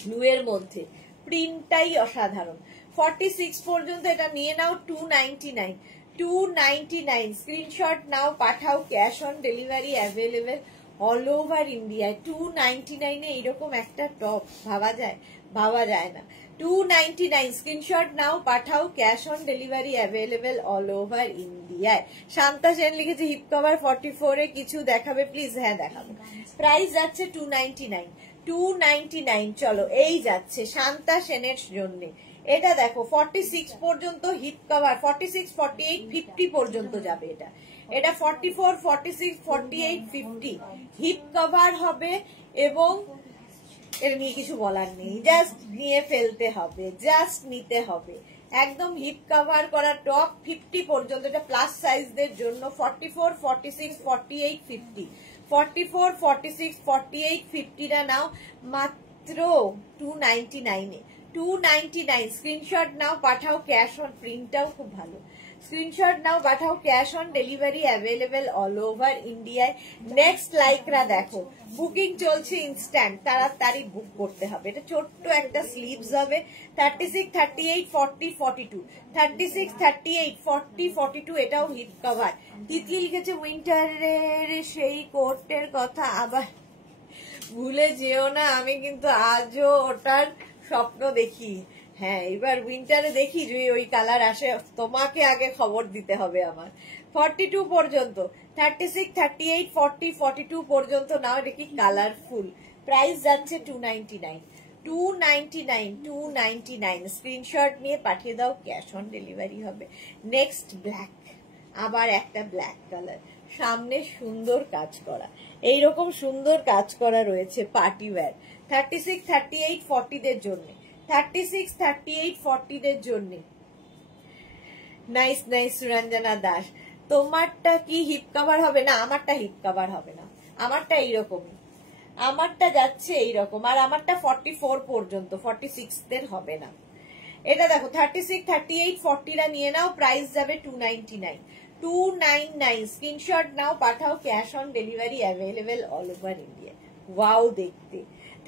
ব্লু এর মধ্যে, প্রিন্টটাই অসাধারণ। 46 পর্যন্ত এটা নিয়ে নাও। 299, 299। স্ক্রিনশট নাও, পাঠাও, cash on delivery available all over ইন্ডিয়ায়। 299 এ এইরকম একটা টপ ভাবা যায়? ভাবা যায় না। 299, স্ক্রিনশট নাও, পাঠাও, cash on delivery available all over ইন্ডিয়ায়। শান্তা সেন লিখেছে হিপ কভার 44 এ কিছু দেখাবে প্লিজ। হ্যাঁ দেখাবো। প্রাইস যাচ্ছে 299, 299। চলো এই যাচ্ছে শান্তা সেনের জন্য। এটা দেখো 46 পর্যন্ত হিপ কভার, 46, 48, 50 পর্যন্ত যাবে এটা। এটা 44, 46, 48, 50 হিপ কভার হবে, এবং এর নিয়ে কিছু বলার নেই, জাস্ট নিয়ে ফেলতে হবে, জাস্ট নিতে হবে। একদম হিপ কভার করা টপ 50 পর্যন্ত, এটা প্লাস সাইজদের জন্য। 44, 46, 48, 50, 44, 46, 48, 50টা নাও মাত্র 299 এ। 299, স্ক্রিনশট নাও, পাঠাও, ক্যাশ অন, প্রিন্টটাও খুব ভালো। স্ক্রিনশট নাও, পাঠাও, cash on delivery available all over ইন্ডিয়ায়। নেক্সট লাইক্রা দেখো, বুকিং চলছে ইনস্ট্যান্ট, তাড়াতাড়ি বুক করতে হবে। এটা ছোট্ট একটা স্লিভস হবে। 36, 38, 40, 42, 36, 38, 40, 42, এটাও হিপ কভার। তিতলি লিখেছে উইন্টারের সেই কোটের কথা আবার ভুলে যেও না, আমি কিন্তু আজও ওটার স্বপ্ন দেখি। হ্যাঁ, এবার উইন্টারে দেখি যদি ওই কালার আসে, তোমাকে আগে খবর দিতে হবে আমার। 42 পর্যন্ত, 36, 38, 40, 42 পর্যন্ত নাও। এটা কি কালারফুল। প্রাইস যাচ্ছে 299, 299, 299। স্ক্রিনশট নিয়ে পাঠিয়ে দাও, ক্যাশ অন ডেলিভারি হবে। নেক্সট ব্ল্যাক, আবার একটা ব্ল্যাক কালার, সামনে সুন্দর কাজ করা, এইরকম সুন্দর কাজ করা রয়েছে পার্টি ওয়্যার। 36, 38, 40 দের জন্য, 36, 38, 40 দের জন্য। নাইস নাইস সুরঞ্জনা দাস, তোমারটা কি হিপ কভার হবে? না, আমারটা হিপ কভার হবে না, আমারটা এইরকমই, আমারটা যাচ্ছে এইরকম। আর আমারটা 44 পর্যন্ত, 46 দের হবে না। এটা দেখো 36, 38, 40টা নিয়ে নাও। প্রাইস যাবে 299, 299 স্ক্রিনশট নাও, পাঠাও, cash on delivery available all over India. Wow দেখতে।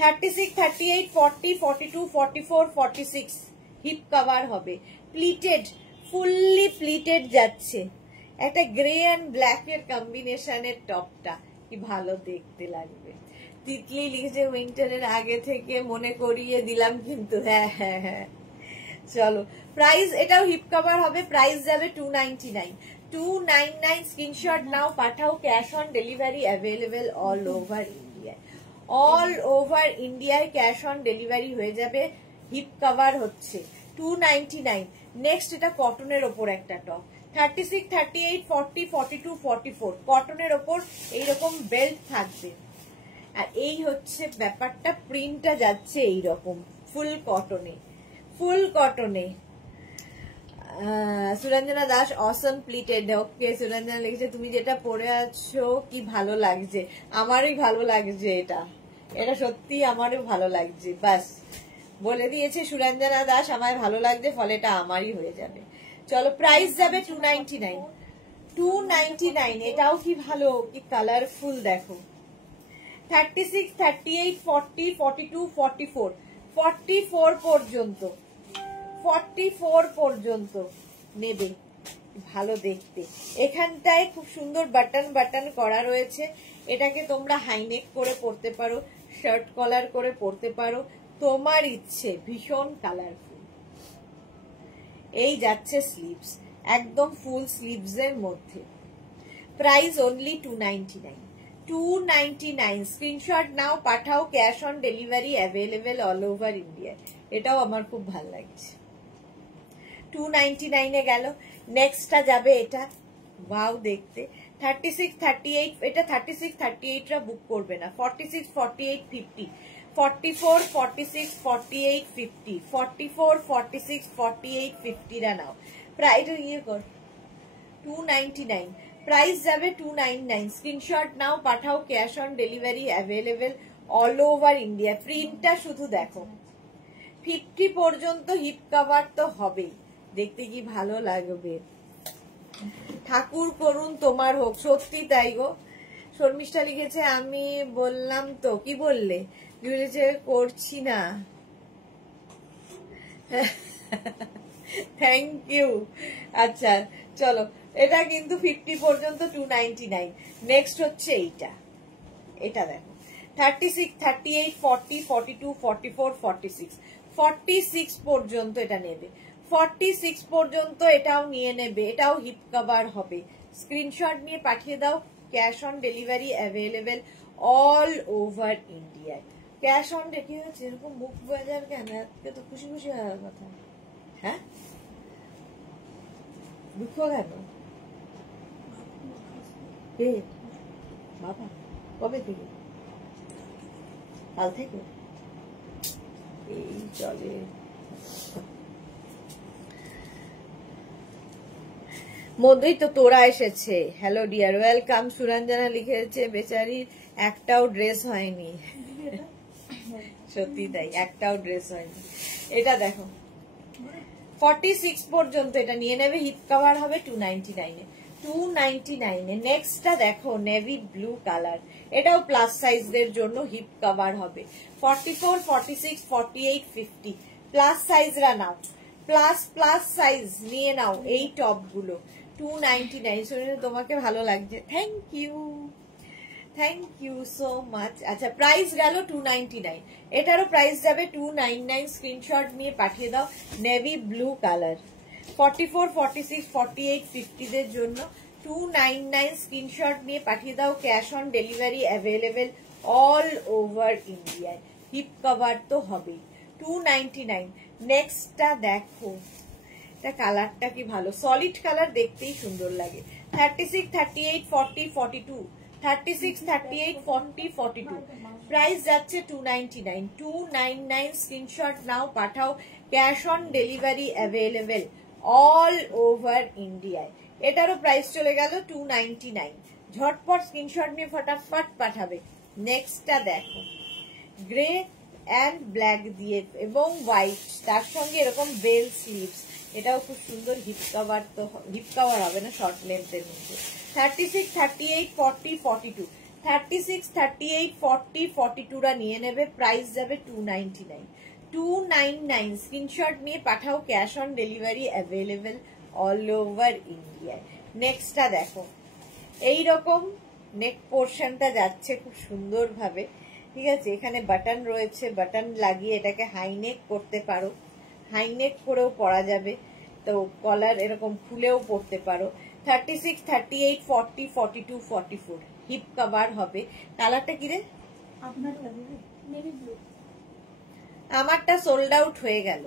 36, 38, 40, 42, 44, 46 হিপ কভার হবে, প্লিটেড, ফুললি প্লিটেড যাচ্ছে। একটা গ্রে অ্যান্ড ব্ল্যাক এর কম্বিনেশনের টপটা কি ভালো দেখতে লাগবে। তিতলি লিখেছে উইন্টারের আগে থেকে মনে করিয়ে দিলাম কিন্তু। হ্যাঁ হ্যাঁ হ্যাঁ, চলো। প্রাইস এটাও হিপ কভার হবে, প্রাইস যাবে 299। 299 স্ক্রিনশট নাও, পাঠাও, cash on delivery available all over India. All over ইন্ডিয়ায় ক্যাশ অন ডেলিভারি হয়ে যাবে, হিপ কভার হচ্ছে 299। নেক্সট এটা কটনের ওপর একটা টপ, 36, 38, 40, 42, 44 কটনের ওপর এইরকম বেল্ট থাকবে। আর এই হচ্ছে ব্যাপারটা, প্রিন্টটা যাচ্ছে এইরকম ফুল কটনে, ফুল কটনে। সুরঞ্জনা দাস অসম প্লিটেড। ওকে, সুরঞ্জনা লিখেছে তুমি যেটা পরে আছো কি ভালো লাগছে। আমারই ভালো লাগছে, এটা এটা সত্যি আমারও ভালো লাগছে। বাস বলে দিয়েছে সুরঞ্জনা দাস আমায় ভালো লাগছে, ফলে এটা আমারই হয়ে যাবে। চলো, প্রাইস যাবে 299। 299 এটাও কি ভালো, কি কালারফুল দেখো। 36, 38, 40, 42, 44 44 পর্যন্ত, 44 পর্যন্ত নেবে, ভালো দেখতে। এখানটায় খুব সুন্দর বাটন বাটন করা রয়েছে, এটাকে তোমরা হাইনেক করে পরতে পারো, শার্ট কলার করে পরতে পারো, তোমার ইচ্ছে। ভীষণ কালারফুল। এই যাচ্ছে স্লিভস, একদম ফুল স্লিভস এর মধ্যে। Price only 299। 299 স্ক্রিনশট নাও, পাঠাও, cash on delivery available all over India. এটাও আমার খুব ভালো লাগছে। 299 এ গেল। নেক্সটটা যাবে এটা, ওয়াও দেখতে। 36, 38 এটা 36, 38 রা বুক করবে না। 46, 48, 50 44, 46, 48, 50 44, 46, 48, 50 রা নাও। প্রাইস ইয়ে কর 299। প্রাইস যাবে 299। স্ক্রিনশট নাও, পাঠাও, cash on delivery available all over India. প্রিন্টটা শুধু দেখো, 50 পর্যন্ত হিপ কভার তো হবেই, দেখতে কি ভালো লাগবে। ঠাকুর করুন তোমার হোক, সত্যি তাই গো। শর্মিষ্ঠা লিখেছে আমি বললাম তো, কি বললে? লিখেছে করছি না। Thank you. আচ্ছা চলো, এটা কিন্তু 50 পর্যন্ত 299। নেক্সট হচ্ছে এইটা, এটা দেখো 36, 38, 40, 42, 44, 46 46 পর্যন্ত এটা নেবে। 46 পর্যন্ত এটাও নিয়ে নেবে, এটাও হিপ কভার হবে। স্ক্রিনশট নিয়ে পাঠিয়ে দাও, cash on delivery available all over India. Cash on কি হচ্ছে এরকম মুখ বাজার কেন? আজকে তো খুশি খুশি হওয়ার কথা। হ্যাঁ, দুঃখ কেন? বাবা কবে থেকে? কাল থেকে? এই চলে। মধ্যেই তো তোরা এসেছে। Hello dear, welcome. সুরঞ্জনা লিখেছে বেচারির একটাও ড্রেস হয়নি। সত্যি তাই, একটাও ড্রেস হয়নি। এটা দেখো 46 পর্যন্ত এটা নিয়ে নেবে, হিপ কভার হবে 299 এ। 299 এ নেক্সটটা দেখো নেভি ব্লু কালার, এটাও প্লাস সাইজদের জন্য হিপ কভার হবে। 44, 46, 48, 50 প্লাস সাইজরা নাও, প্লাস সাইজ নিয়ে নাও এই টপ গুলো। 299 শুনে তোমাকে ভালো লাগছে, thank you, thank you so much. আচ্ছা, প্রাইস গেল 299, এটারও প্রাইস যাবে 299। স্ক্রিনশট নিয়ে পাঠিয়ে দাও, নেভি ব্লু কালার। 44, 46, 48, 50 দের জন্য 299 স্ক্রিনশট নিয়ে পাঠিয়ে দাও, cash on delivery available all over ইন্ডিয়ায়। হিপ কভার তো হবেই। 299। নেক্সটটা দেখো, এটা কালারটা কি ভালো, সলিড কালার, দেখতেই সুন্দর লাগে। 36, 38, 40, 42 36, 38, 40, 42 প্রাইস যাচ্ছে 299। 299 স্ক্রিনশট নাও, পাঠাও, cash on delivery available all over ইন্ডিয়ায়। এটারও প্রাইস চলে গেল 299। ঝটপট স্ক্রিনশট নিয়ে ফটাফট পাঠাবে। নেক্সটটা দেখো, গ্রে অ্যান্ড ব্ল্যাক দিয়ে এবং হোয়াইট, তার সঙ্গে এরকম বেল স্লিভস, এটাও খুব সুন্দর হিপ কভার, তো হিপ কভার হবে না, শর্ট লেন্থের মধ্যে। 36, 38, 40, 42, 36, 38, 40, 42রা নিয়ে নেবে। প্রাইস যাবে 299, 299। স্ক্রিনশট নিয়ে পাঠাও, cash on delivery available all over ইন্ডিয়ায়। নেক্সটটা দেখো, এইরকম নেক পোর্শনটা যাচ্ছে খুব সুন্দর ভাবে, ঠিক আছে। এখানে বাটন রয়েছে, বাটন লাগিয়ে এটাকে হাই নেক করতে পারো, হাই নেক করেও পরা যাবে। তো কলার এরকম খুলেও পরতে পারো। 36, 38, 40, 42, 44 হিপ কভার হবে। কালারটা কি রে? আপনার নেভি ব্লু। আমারটা সোল্ড আউট হয়ে গেল।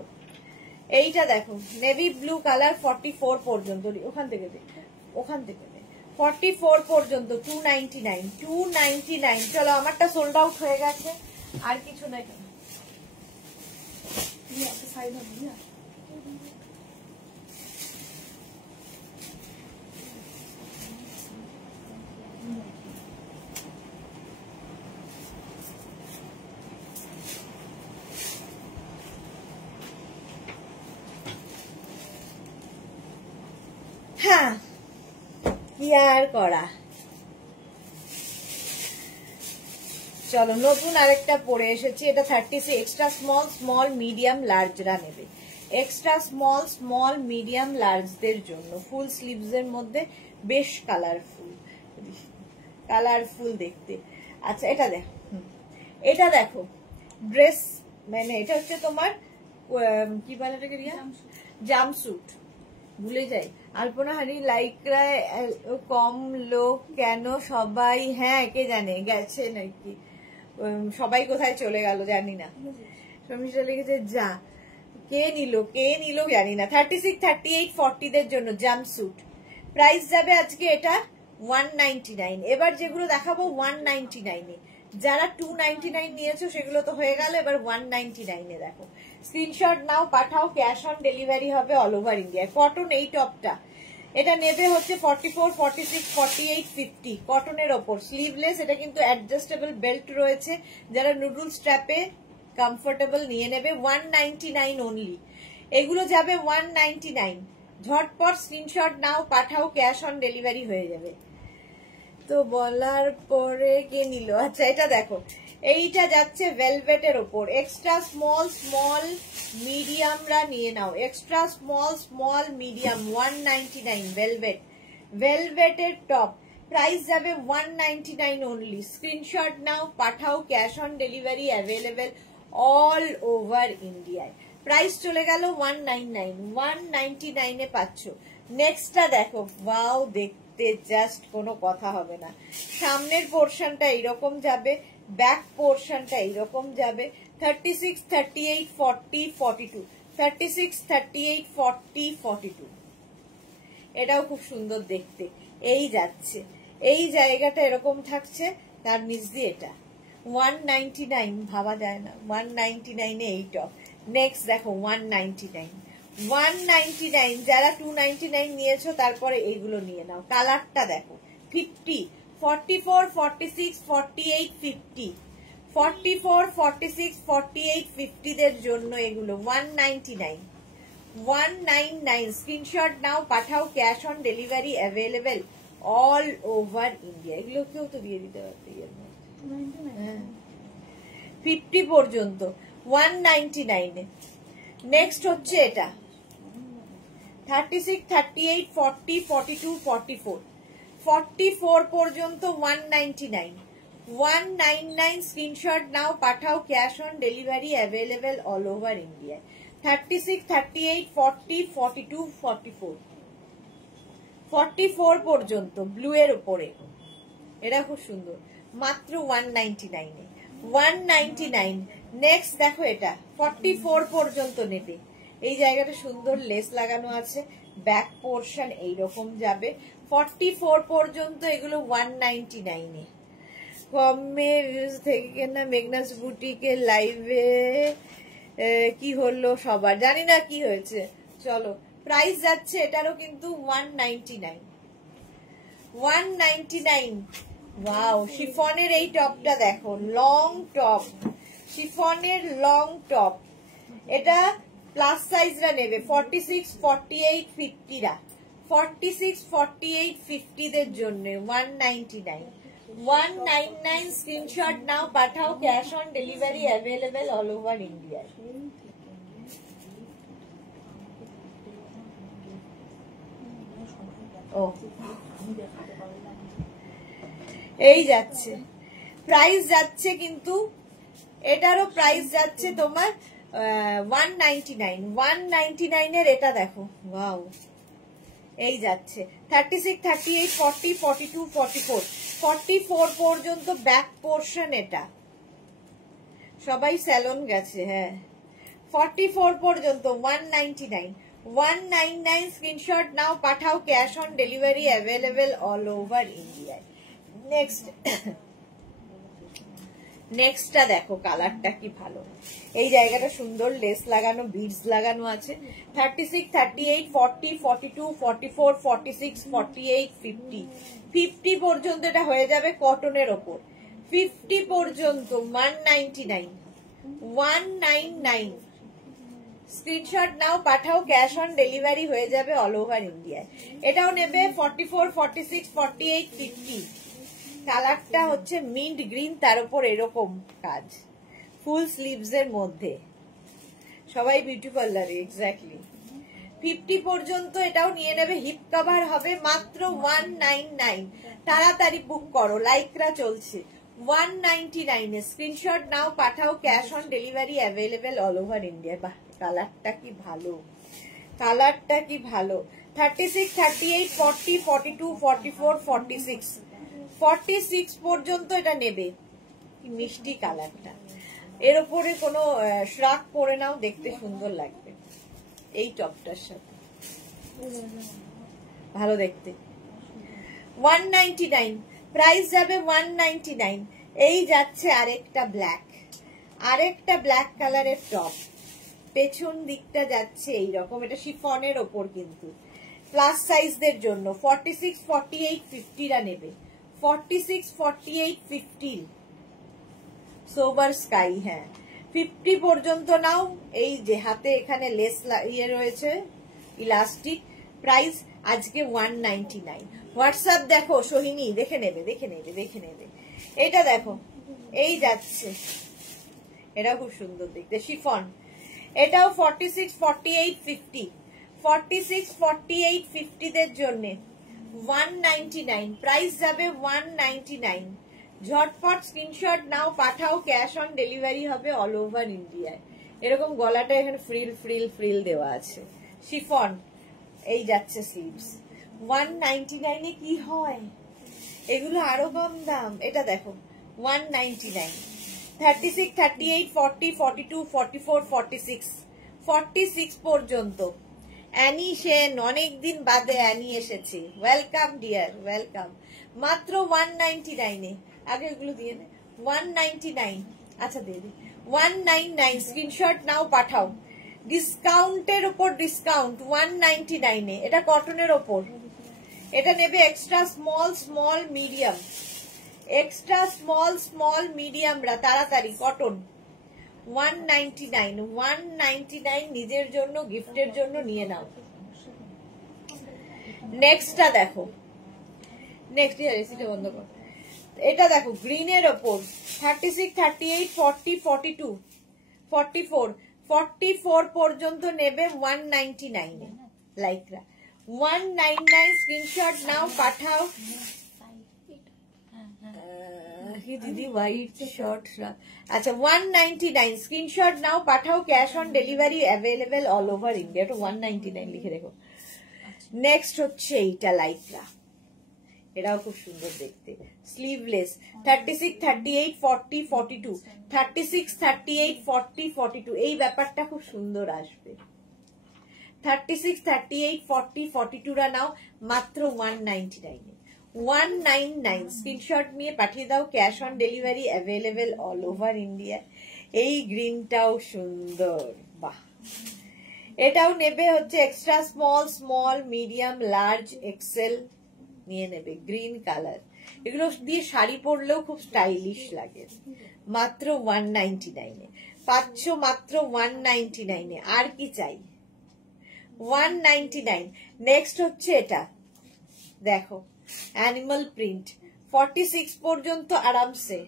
এইটা দেখো নেভি ব্লু কালার, 44 পর্যন্ত। ওখান থেকে দে, ওখান থেকে দে, 44 পর্যন্ত 299, 299। চলো, আমারটা সোল্ড আউট হয়ে গেছে, আর কিছু নাই। সাইড হবে না। হ্যাঁ, কি আর করা। চলো, নতুন আরেকটা পরে এসেছি। এটা 36, এক্সট্রা স্মল, স্মল, মিডিয়াম, লার্জরা নেবে। এক্সট্রা স্মল, স্মল, মিডিয়াম, লার্জদের জন্য ফুল স্লিভস এর মধ্যে বেশ কালারফুল, কালারফুল দেখতে। আচ্ছা, এটা দেখো, এটা দেখো ড্রেস, মানে এটা হচ্ছে তোমার কি বলে এটাকে রিয়া, জাম্পস্যুট। ভুলে যাই। আলপনা হারি লাইকরা কম লোক কেন সবাই? হ্যাঁ, কে জানে গেছে নাকি, সবাই কোথায় চলে গেল জানি না। সমীষা লিখেছে যা, কে নিল জানি না। 36, 38, 40 দের জন্য জাম্পস্যুট। প্রাইস যাবে আজকে এটা 199। এবার যেগুলো দেখাবো 199 এ। যারা 299 নিয়েছো সেগুলো তো হয়ে গেল, এবার 199 এ দেখো। স্ক্রিনশট নাও, পাঠাও, ক্যাশ অন ডেলিভারি হবে অল ওভার ইন্ডিয়া। কটন এই টপটা, এটা নেবে হচ্ছে 44, 46, 48, 50 কটনের ওপর, স্লিভলেস। এটা কিন্তু অ্যাডজাস্টেবল বেল্ট রয়েছে, যারা নুডল স্ট্র্যাপে কমফোর্টেবল নিয়ে নেবে। 199 অনলি। এগুলো যাবে 199। ঝটপট স্ক্রিনশট নাও, পাঠাও, ক্যাশ অন ডেলিভারি হয়ে যাবে। তো বলার পরে কে নিল? আচ্ছা, এটা দেখো, এইটা যাচ্ছে ভেলভেটের ওপর। এক্সট্রা স্মল, স্মল, মিডিয়ামরা নিয়ে নাও। Extra small, small, medium 199 velvet, ভেলভেটের টপ। প্রাইস যাবে 199 অনলি। স্ক্রিনশট নাও, পাঠাও, cash on delivery available all over ইন্ডিয়ায়। প্রাইস চলে গেল 199, 199 এ পাচ্ছ। নেক্সটটা দেখো, ওয়াও, দেখতে জাস্ট কোনো কথা হবে না। সামনের পোর্শনটা এইরকম যাবে, ব্যাক পোর্শনটা এইরকম যাবে। 36, 38, 40, 42, 36, 38, 40, 42। এটাও খুব সুন্দর দেখতে। এই যাচ্ছে, এই জায়গাটা এরকম থাকছে, তার নিচ দিয়ে এটা 199, ভাবা যায় না। 199 এ এই টপ। নেক্সট দেখো 199, 199। যারা 299 নিয়েছো তারপরে এইগুলো নিয়ে নাও। কালারটা দেখো, 50, 44, 46, 48, 50, 44, 46, 48, 50 দের জন্য এগুলো 199, 199। স্ক্রিনশট নাও, পাঠাও, cash on delivery available all over India. এগুলো কেউ তো দিয়ে দিতে পারতে, 50 পর্যন্ত 199 এ। নেক্সট হচ্ছে এটা 36, 38, 40, 42, 44, 44 পর্যন্ত 199, 199। স্ক্রিনশট নাও, পাঠাও, cash on delivery available all over India. 36, 38, 40, 42, 44, 44 পর্যন্ত ব্লু এর উপরে। এটা খুব সুন্দর, মাত্র 199 এ, 199। নেক্সট দেখো, এটা 44 পর্যন্ত নেবে। এই জায়গাটা সুন্দর লেস লাগানো আছে, ব্যাক পোর্শন এইরকম যাবে। 44 পর্যন্ত এগুলো 199 এ। কমে থেকে না মেঘনাস বুটিকে লাইভে কি হলো সবার, জানি না কি হয়েছে। চলো, প্রাইস যাচ্ছে এটারও কিন্তু 199, 199। ওয়াও, শিফনের এই টপটা দেখো, লং টপ, শিফনের লং টপ। এটা প্লাস সাইজরা নেবে 46, 48, 50 রা 46, 48, 50 দের জন্য 199 199 স্ক্রিনশট নাও পাঠাও, cash on delivery available all over India. ও এই যাচ্ছে প্রাইস যাচ্ছে, কিন্তু এটারও প্রাইস যাচ্ছে তোমার 199 199 এর। এটা দেখো ওয়াও, এই যাচ্ছে 36, 38, 40, 42, 44 44 পর্যন্ত ব্যাক পোর্শন। এটা সবাই স্যালন গেছে। হ্যাঁ 44 পর্যন্ত 199 199 স্ক্রিনশট নাও পাঠাও, cash on delivery available all over ইন্ডিয়ায়। নেক্সটটা দেখো, কালারটা কি ভালো, এই জায়গাটা সুন্দর লেস লাগানো, বিডস লাগানো আছে। 36, 38, 40, 42, 44, 46, 48, 50 50 পর্যন্ত এটা হয়ে যাবে কটনের ওপর। 50 পর্যন্ত 199 199 স্ক্রিনশট নাও পাঠাও, ক্যাশ অন ডেলিভারি হয়ে যাবে অল ওভার ইন্ডিয়ায়। এটাও নেবে 44, 46, 48, 50। কালারটা হচ্ছে মিন্ট গ্রিন, তার উপর এরকম কাজ, ফুল স্লিভস এর মধ্যে, সবাই বিউটি পার্লারে। এক্স্যাক্টলি 50 পর্যন্ত এটাও নিয়ে নেবে। হিপ কভার হবে মাত্র 199। তাড়াতাড়ি বুক করো, লাইকরা চলছে। 199 এ স্ক্রিনশট নাও পাঠাও, cash on delivery available all over India. বাহ, কালারটা কি ভালো, কালারটা কি ভালো। 36, 38, 40, 42, 44, 46 46 পর্যন্ত এটা নেবে। কি মিষ্টি কালারটা, এর উপরে কোনো শ্রাক পরে নাও, দেখতে সুন্দর লাগবে এই টপটার সাথে, ভালো দেখতে। 199 প্রাইস যাবে 199। এই যাচ্ছে আরেকটা ব্ল্যাক কালারের টপ, পেছন দিকটা যাচ্ছে এইরকম, এটা শিফনের ওপর, কিন্তু প্লাস সাইজদের জন্য 46, 48, 50 রা নেবে। 46, 48, 50 সোবার স্কাই। হ্যাঁ 50 পর্যন্ত নাও। এই যে হাতে এখানে লেস ইয়ে রয়েছে, ইলাস্টিক। প্রাইস আজকে 199। হোয়াটসঅ্যাপ দেখো সোহিনী, দেখে নেবে। এটা দেখো, এই যাচ্ছে, এটা খুব সুন্দর দেখতে, শিফন। এটাও 46, 48, 50 46, 48, 50 দের জন্য 199। প্রাইস যাবে 199। ঝটপট স্ক্রিনশট নাও পাঠাও, ক্যাশ অন ডেলিভারি হবে অল ওভার ইন্ডিয়ায়। এরকম গলাটা এখানে ফ্রিল দেওয়া আছে, শিফন। এই যাচ্ছে স্লিভস। 199 এ কি হয়, এগুলো আরো কম দাম। এটা দেখো 199। 36, 38, 40, 42, 44, 46 46 পর্যন্ত। অ্যানি সেন, অনেকদিন বাদে অ্যানি এসেছে, ওয়েলকাম ডিয়ার, ওয়েলকাম। মাত্র 199 এ। আগে এগুলো দিয়ে নে। 199, আচ্ছা দিয়ে দে। 199 স্ক্রিনশট নাও পাঠাও, ডিসকাউন্টের উপর ডিসকাউন্ট। 199 এ। এটা কটনের ওপর, এটা নেবে extra small medium, extra small মিডিয়ামরা তাড়াতাড়ি। কটন 199 199 নিজের জন্য, গিফটের জন্য নিয়ে নাও। নেক্সটটা দেখো, নেক্সট রেসিটা বন্ধ কর। এটা দেখো গ্রিনের ওপর 36, 38, 40, 42, 44 44 পর্যন্ত নেবে 199 এ। লাইকরা 199 স্ক্রিনশট নাও পাঠাও। দিদি হোয়াইট শর্ট, আচ্ছা 199 স্ক্রিনশট নাও পাঠাও, cash on delivery available all over India. তো 199 লিখে রেখো। নেক্সট হচ্ছে এইটা লাইকরা, এটাও খুব সুন্দর দেখতে, স্লিভলেস। 36, 38, 40, 42 36, 38, 40, 42 এই ব্যাপারটা খুব সুন্দর আসবে। 36, 38, 40, 42 রা নাও মাত্র 199 এ। 199 স্ক্রিনশট নিয়ে পাঠিয়ে দাও, cash on delivery available all over India. এই গ্রিনটাও সুন্দর, বাহ। এটাও নেবে হচ্ছে extra small medium large Excel নিয়ে নেবে, গ্রিন কালার। এগুলো দিয়ে শাড়ি পরলেও খুব স্টাইলিশ লাগে। মাত্র 199 এ। পাচ্ছ মাত্র 199 এ। আর কি চাই? 199। নেক্সট হচ্ছে এটা, দেখো অ্যানিমাল প্রিন্ট, 46 পর্যন্ত আরামসে,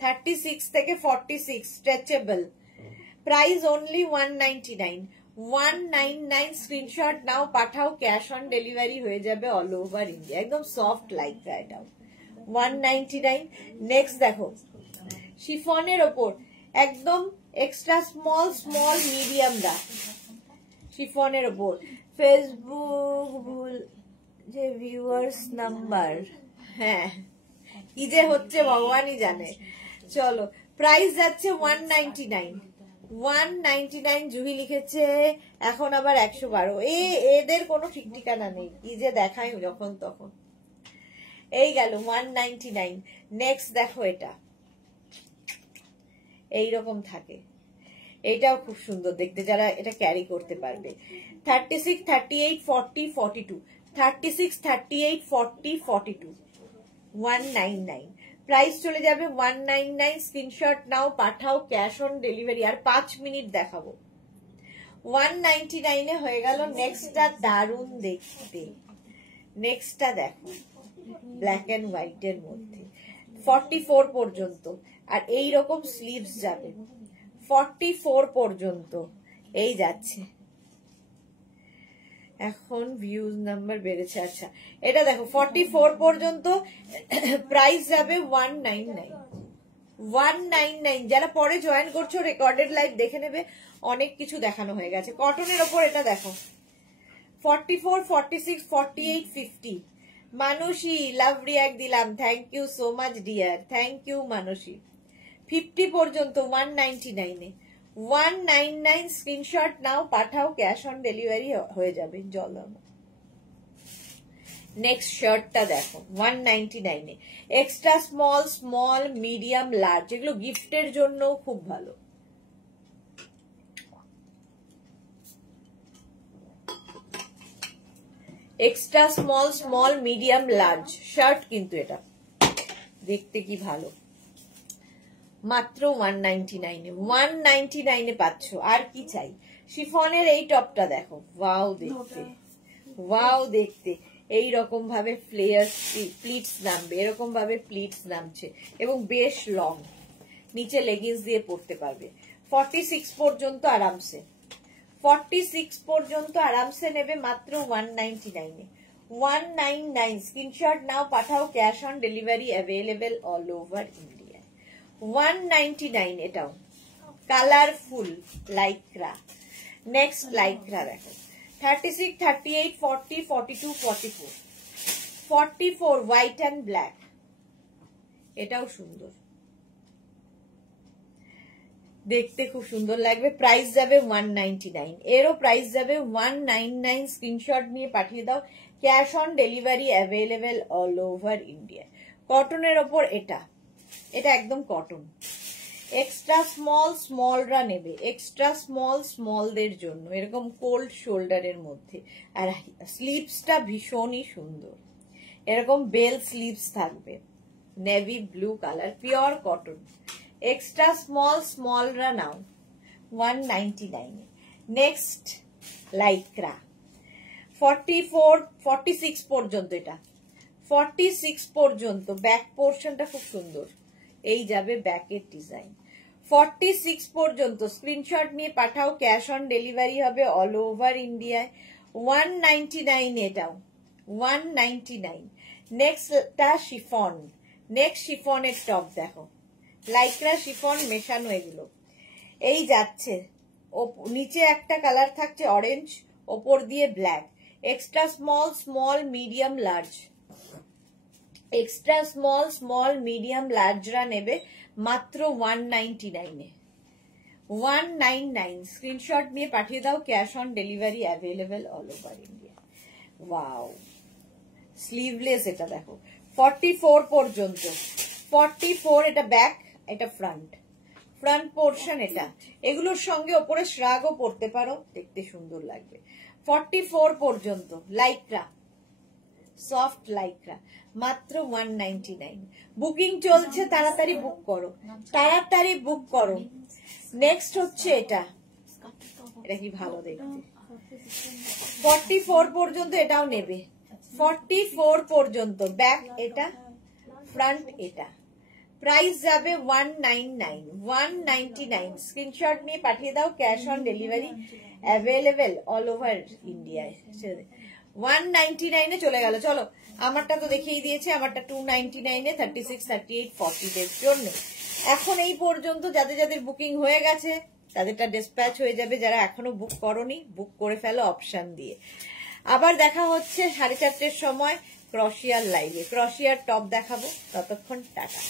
36 থেকে 46 স্ট্রেচেবল, প্রাইস অনলি 199। 199 স্ক্রিনশট নাও, পাঠাও, ক্যাশ অন ডেলিভারি হয়ে যাবে অল ওভার ইন্ডিয়া। একদম সফট লাইক্রা এটাও 199। নেক্সট দেখো শিফনের ওপর একদম এক্সট্রা স্মল স্মল মিডিয়ামরা, শিফনের ওপর ফেসবুক ভুল যে ভিউয়ার্স নাম্বার, হ্যাঁ কি যে হচ্ছে ভগবানই জানে। চলো প্রাইস যাচ্ছে 199। 199 জুহি লিখেছে, এখন আবার 112। এদের কোনো ঠিক ঠিকানা নেই, কি যে দেখায় যখন তখন। এই গেল 199। নেক্সট দেখো এটা এইরকম থাকে, এইটাও খুব সুন্দর দেখতে, যারা এটা ক্যারি করতে পারবে। 36, 38, 40, 42, 36, 38, 40, 42, 199। প্রাইস চলে যাবে 199। স্ক্রিনশট নাও, পাঠাও, ক্যাশ অন ডেলিভারি। আর 5 মিনিট দেখাবো। 199 এ হয়ে গেল। নেক্সটটা দারুণ দেখতে, নেক্সটটা দেখো ব্ল্যাক এন্ড হোয়াইট এর মধ্যে, 44 পর্যন্ত। আর এই রকম স্লিভস যাবে 44 পর্যন্ত, এই যাচ্ছে। এখন ভিউজ নাম্বার বেড়েছে। আচ্ছা এটা দেখো 44 পর্যন্ত, প্রাইস যাবে 199। 199। যারা পরে জয়েন করছো রেকর্ডেড লাইভ দেখে নেবে, অনেক কিছু দেখানো হয়ে গেছে। কটনের ওপর এটা দেখো 44, 46, 48, 50। মানসী লাভ রিয়াক্ট দিলাম, thank you so much dear, thank you Mansi. 50 পর্যন্ত 199 এ। 199 স্ক্রিনশট নাও, পাঠাও, ক্যাশ অন ডেলিভারি হয়ে যাবে। জল নেক্সট শার্টটা দেখো 199 এ, extra small small medium large, এগুলো গিফটের জন্য খুব ভালো। Extra small small medium large shirt, কিন্তু এটা দেখতে কি ভালো। মাত্র 199 এ। 199 এ পাচ্ছ, আর কি চাই? শিফনের এই টপটা দেখো, ওয়াও দেখতে, ওয়াও দেখতে। এইরকম ভাবে ফ্লেয়ার প্লিটস নামবে, এরকম ভাবে প্লিটস নামছে এবং বেশ লং, নিচে লেগিংস দিয়ে পরতে পারবে। 46 পর্যন্ত আরামসে, 46 পর্যন্ত আরামসে নেবে মাত্র 199 এ। 199 স্ক্রিনশট নাও, পাঠাও, cash on delivery available all over India. 199 এটাও কালারফুল লাইক্রা। নেক্সট লাইক্রা দেখো 36, 38, 40, 42, 44, 44 হোয়াইট অ্যান্ড ব্ল্যাক, এটাও সুন্দর দেখতে, খুব সুন্দর লাগবে। প্রাইস যাবে 199। এরও প্রাইস যাবে 199। স্ক্রিনশট নিয়ে পাঠিয়ে দাও, cash on delivery available all over India. কটনের ওপর এটা, এটা একদম কটন। এক্সট্রা স্মল স্মলরা নেবে, এক্সট্রা স্মল স্মলদের জন্য, এরকম কোল্ড শোল্ডারের মধ্যে। আর স্লিভসটা ভীষণই সুন্দর, এরকম বেল স্লিভস থাকবে, navy blue colour, pure cotton. Extra small স্মলরা নাও 199 এ। নেক্সট লাইক্রা 44, 46 পর্যন্ত, এটা 46 পর্যন্ত। ব্যাক পোর্শনটা খুব সুন্দর, এই যাবে ব্যাকের ডিজাইন। 46 পর্যন্ত স্ক্রিনশট নিয়ে পাঠাও, ক্যাশ অন ডেলিভারি হবে অল ওভার ইন্ডিয়ায়। 199 এটাও 199। নেক্সটটা শিফন, নেক্সট শিফনের টপ দেখো, লাইক্রা শিফন মেশানো, এগুলো এই যাচ্ছে। নিচে একটা কালার থাকছে অরেঞ্জ, ওপর দিয়ে black. Extra small small medium large, extra small small medium লার্জরা নেবে মাত্র 199 এ। 199 স্ক্রিনশট নিয়ে পাঠিয়ে দাও, cash on delivery available all over India. Wow sleeveless, এটা দেখো 44 পর্যন্ত। 44 এটা ব্যাক, এটা ফ্রন্ট, ফ্রন্ট পোর্শন এটা। এগুলোর সঙ্গে ওপরে শ্রাগও পরতে পারো, দেখতে সুন্দর লাগবে। 44 পর্যন্ত লাইক্রা, সফট লাইক্রা, মাত্র 199। বুকিং চলছে, তাড়াতাড়ি বুক করো, তাড়াতাড়ি বুক করো। নেক্সট হচ্ছে এটা, এটা কি ভালো দেখতে, 44 পর্যন্ত এটাও নেবে, 44 পর্যন্ত। ব্যাক এটা, ফ্রন্ট এটা। প্রাইস যাবে 199 স্ক্রিনশট নিয়ে পাঠিয়ে দাও, cash on delivery available all over ইন্ডিয়ায়। 199 চলে গেল। চলো আমারটা তো দেখিয়ে দিয়েছে, আমারটা 299 36, 38, 40 এর জন্য। এখন এই পর্যন্ত যাদের যাদের বুকিং হয়ে গেছে তাদেরটা ডিসপ্যাচ হয়ে যাবে, যারা এখনো বুক করোনি বুক করে ফেলো অপশন দিয়ে। আবার দেখা হচ্ছে 4:30 সময় ক্রশিয়ার লাইভে, ক্রশিয়ার টপ দেখাবো। ততক্ষণ টাটা।